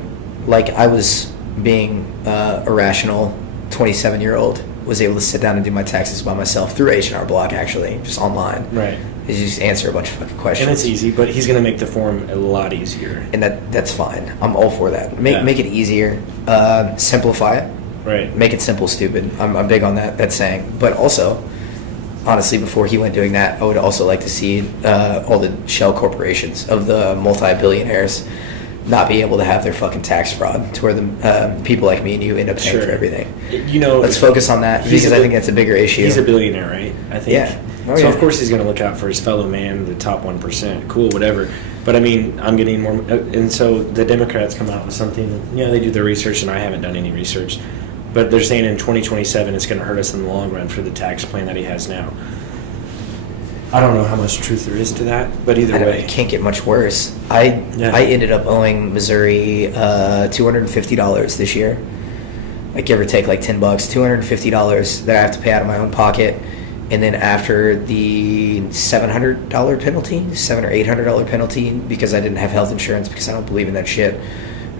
like, I was being irrational 27-year-old, was able to sit down and do my taxes by myself through H&R Block, actually, just online. Right. You just answer a bunch of fucking questions. And it's easy, but he's going to make the form a lot easier. And that's fine. I'm all for that. Make it easier. Simplify it. Right. Make it simple, stupid. I'm big on that saying. But also, honestly, before he went doing that, I would also like to see all the shell corporations of the multi-billionaires not be able to have their fucking tax fraud to where the people like me and you end up paying for everything. Let's focus on that because I think that's a bigger issue. He's a billionaire, right? I think. Yeah. Oh, so of course he's going to look out for his fellow man, the top 1%. Cool, whatever. But I mean, I'm getting more, and so the Democrats come out with something. They do their research, and I haven't done any research. But they're saying in 2027 it's going to hurt us in the long run for the tax plan that he has now. I don't know how much truth there is to that, but either way, it can't get much worse. I ended up owing Missouri $250 this year, like give or take like $10, $250 that I have to pay out of my own pocket, and then after the $700 penalty, $700 or $800 penalty because I didn't have health insurance because I don't believe in that shit.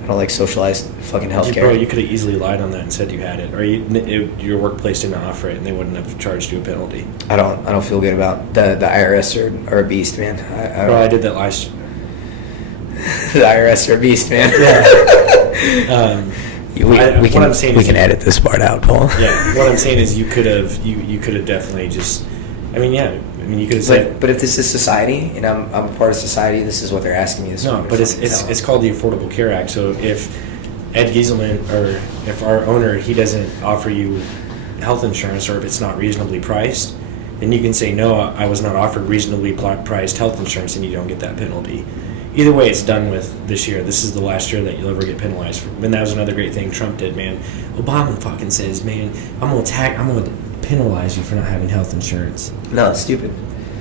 I don't like socialized fucking healthcare. Bro, you could have easily lied on that and said you had it, or your workplace didn't offer it, and they wouldn't have charged you a penalty. I don't feel good about the IRS are a beast, man. I did that last year. The IRS are a beast, man. Yeah. We can edit this part out, Paul. Yeah. What I'm saying is you could have definitely just. You could have said. But if this is society, and I'm a part of society, this is what they're asking me. It's called the Affordable Care Act. So if Ed Gieselman, or if our owner, he doesn't offer you health insurance, or if it's not reasonably priced, then you can say, no, I was not offered reasonably priced health insurance, and you don't get that penalty. Either way, it's done with this year. This is the last year that you'll ever get penalized for. And that was another great thing Trump did, man. Obama fucking says, man, I'm gonna penalize you for not having health insurance. No, it's stupid.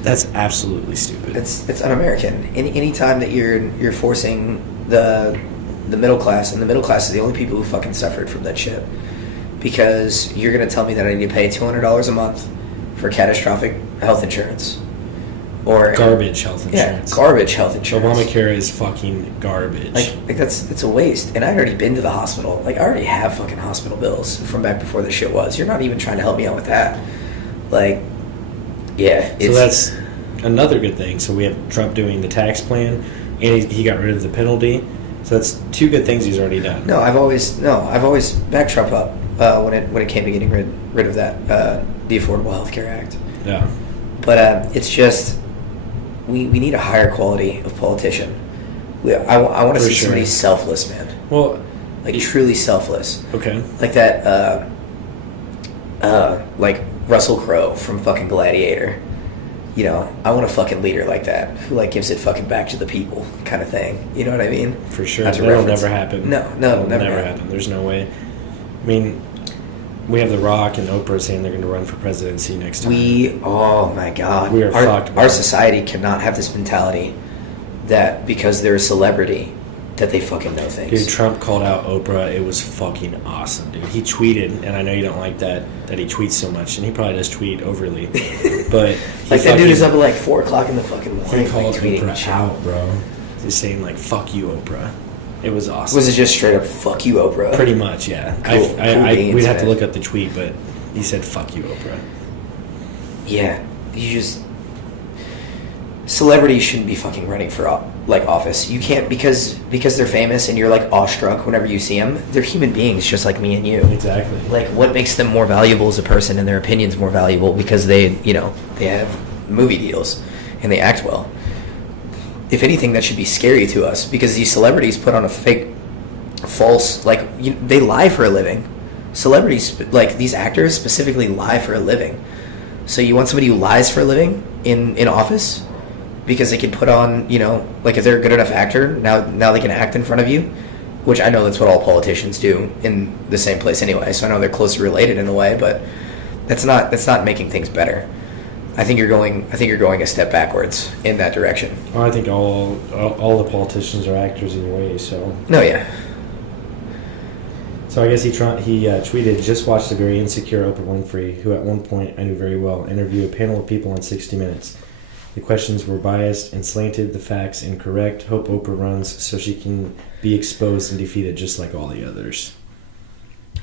That's absolutely stupid. It's un-American. Any time that you're forcing the middle class, and the middle class is the only people who fucking suffered from that shit, because you're gonna tell me that I need to pay $200 a month for catastrophic health insurance. Or garbage health insurance. Yeah, garbage health insurance. Obamacare is fucking garbage. Like it's a waste. And I'd already been to the hospital. Like, I already have fucking hospital bills from back before this shit was. You're not even trying to help me out with that. Like, yeah. So that's another good thing. So we have Trump doing the tax plan, and he got rid of the penalty. So that's two good things he's already done. I've always backed Trump up when it came to getting rid of that the Affordable Health Care Act. Yeah. But it's just. We need a higher quality of politician. I want to see somebody selfless, man. Well, like truly selfless. Okay. Like that, like Russell Crowe from fucking Gladiator. I want a fucking leader like that who like gives it fucking back to the people, kind of thing. You know what I mean? For sure. That'll never happen. No, it'll never happen. There's no way. I mean, we have The Rock and Oprah saying they're going to run for presidency next time. Oh my God. We are fucked. Our society cannot have this mentality that because they're a celebrity that they fucking know things. Dude, Trump called out Oprah. It was fucking awesome, dude. He tweeted, and I know you don't like that he tweets so much, and he probably does tweet overly. But like that dude is up at like 4 o'clock in the fucking morning. He called Oprah out, bro. He's saying like, fuck you, Oprah. It was awesome. Was it just straight up, fuck you, Oprah? Pretty much, yeah. Cool. We'd have to look up the tweet, but he said, fuck you, Oprah. Yeah. Celebrities shouldn't be fucking running for, office. You can't, because they're famous and you're, like, awestruck whenever you see them. They're human beings just like me and you. Exactly. Like, what makes them more valuable as a person and their opinions more valuable? Because they have movie deals and they act well. If anything, that should be scary to us because these celebrities put on a fake, false, they lie for a living. Celebrities, like these actors specifically, lie for a living. So you want somebody who lies for a living in office because they can put on, if they're a good enough actor, now they can act in front of you, which I know that's what all politicians do in the same place anyway. So I know they're closely related in a way, but that's not making things better. I think you're going a step backwards in that direction. Well, I think all the politicians are actors either way. So no, yeah. So I guess he tweeted, just watched a very insecure Oprah Winfrey, who at one point I knew very well, interview a panel of people on 60 Minutes. The questions were biased and slanted, the facts incorrect. Hope Oprah runs so she can be exposed and defeated just like all the others.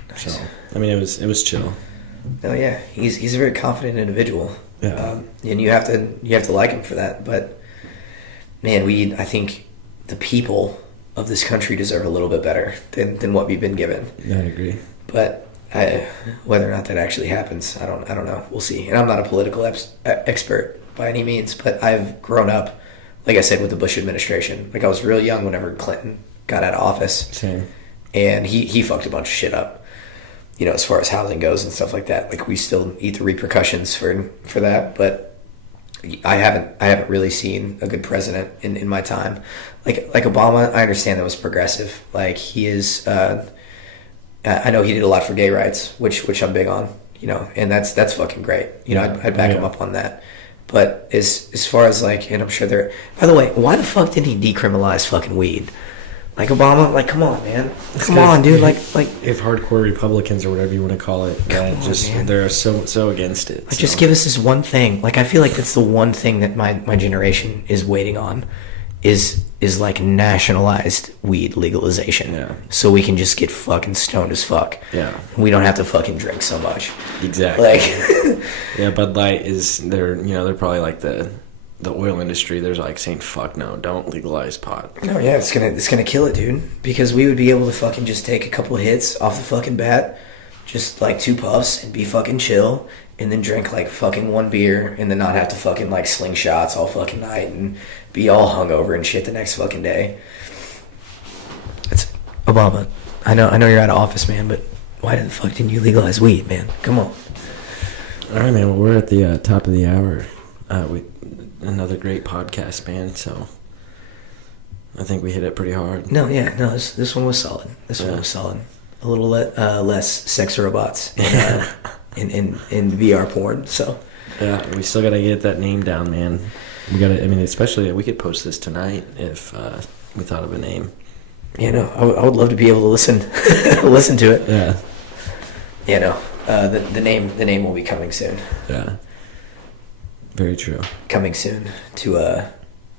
Nice. So I mean, it was chill. Oh yeah, he's a very confident individual. Yeah. And you have to like him for that. But man, I think the people of this country deserve a little bit better than what we've been given. Yeah, I agree. But Whether or not that actually happens, I don't know. We'll see. And I'm not a political expert by any means, but I've grown up, like I said, with the Bush administration. Like I was real young whenever Clinton got out of office. Same. And he fucked a bunch of shit up, you know, as far as housing goes and stuff like that. Like we still eat the repercussions for that, but I haven't really seen a good president in my time. Like Obama, I understand that was progressive. Like he is. I know he did a lot for gay rights, which I'm big on, you know, and that's fucking great. You know, I'd back him up on that. But as far as like, and I'm sure they're. By the way, why the fuck didn't he decriminalize fucking weed? Like Obama, like come on, man, come on, dude. Like if hardcore Republicans or whatever you want to call it, man. They're so against it. Like, just give us this one thing. Like I feel like that's the one thing that my generation is waiting on, is like nationalized weed legalization. Yeah. So we can just get fucking stoned as fuck. Yeah. We don't have to fucking drink so much. Exactly. Like yeah, Bud Light they're probably like the oil industry. There's like saying fuck no, don't legalize pot. No, yeah, it's gonna kill it, dude. Because we would be able to fucking just take a couple of hits off the fucking bat, just like 2 puffs and be fucking chill, and then drink like fucking 1 beer, and then not have to fucking like sling shots all fucking night and be all hungover and shit the next fucking day. It's Obama. I know you're out of office, man, but why the fuck didn't you legalize weed, man? Come on. All right, man. Well, we're at the top of the hour. Another great podcast, man. So I think we hit it pretty hard. This one was solid. One was solid. A little less sex robots in VR porn. So yeah, we still gotta get that name down, man. We gotta. I mean, especially we could post this tonight if we thought of a name. Yeah, no, I would love to be able to listen to it. Yeah. Yeah, no. The name will be coming soon. Yeah. Very true. Coming soon to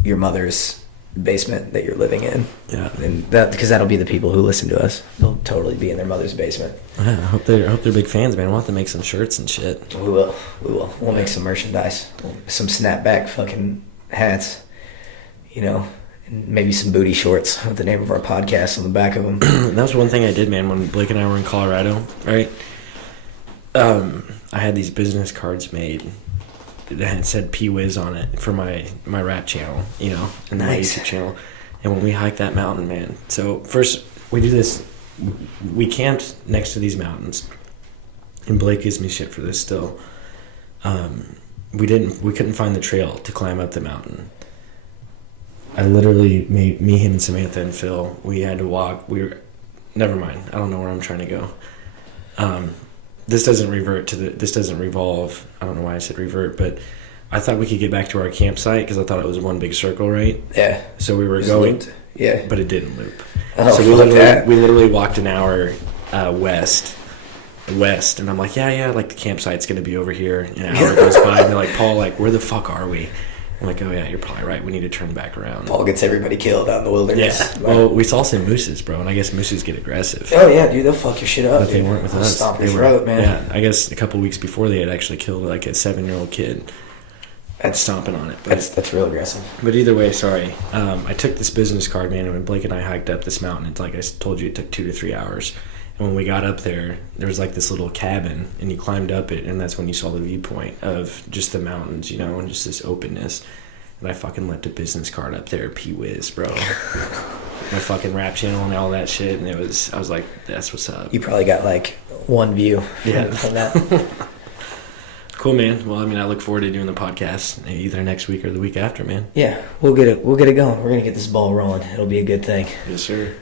your mother's basement that you're living in. Yeah. And because that'll be the people who listen to us. They'll totally be in their mother's basement. Yeah, I hope they're big fans, man. We'll have to make some shirts and shit. We will. We'll make some merchandise. Some snapback fucking hats. You know, and maybe some booty shorts with the name of our podcast on the back of them. That was one thing I did, man, when Blake and I were in Colorado, right? I had these business cards made that had said P-Wiz on it for my rap channel, you know, and my YouTube channel. And when we hiked that mountain, man, so first we do this, we camped next to these mountains, and Blake gives me shit for this still. We couldn't find the trail to climb up the mountain. I literally made me, him, and Samantha and Phil. We had to walk. Never mind. I don't know where I'm trying to go. This doesn't revolve. I don't know why I said revert, but I thought we could get back to our campsite because I thought it was one big circle, right? Yeah. So we were going. Looped. Yeah. But it didn't loop. Oh, so we literally walked an hour west, and I'm like, yeah, like the campsite's gonna be over here. An hour goes by, and they're like, Paul, like, where the fuck are we? I'm like, oh yeah, you're probably right. We need to turn back around. Paul gets everybody killed out in the wilderness. Yeah. Well, we saw some mooses, bro, and I guess mooses get aggressive. Oh yeah, dude, they'll fuck your shit up. But they weren't with us. Stomp your throat, man. Yeah, I guess a couple weeks before they had actually killed like a 7-year-old kid. That's stomping on it. But, that's real aggressive. But either way, sorry. I took this business card, man, and when Blake and I hiked up this mountain, it's like I told you, it took 2 to 3 hours. And when we got up there was like this little cabin, and you climbed up it, and that's when you saw the viewpoint of just the mountains, you know, and just this openness. And I fucking left a business card up there, P-Wiz, bro. My fucking rap channel and all that shit, and I was like, that's what's up. You probably got like 1 view from that. Cool, man. Well, I mean, I look forward to doing the podcast either next week or the week after, man. Yeah, we'll get it going. We're gonna get this ball rolling. It'll be a good thing. Yes, sir.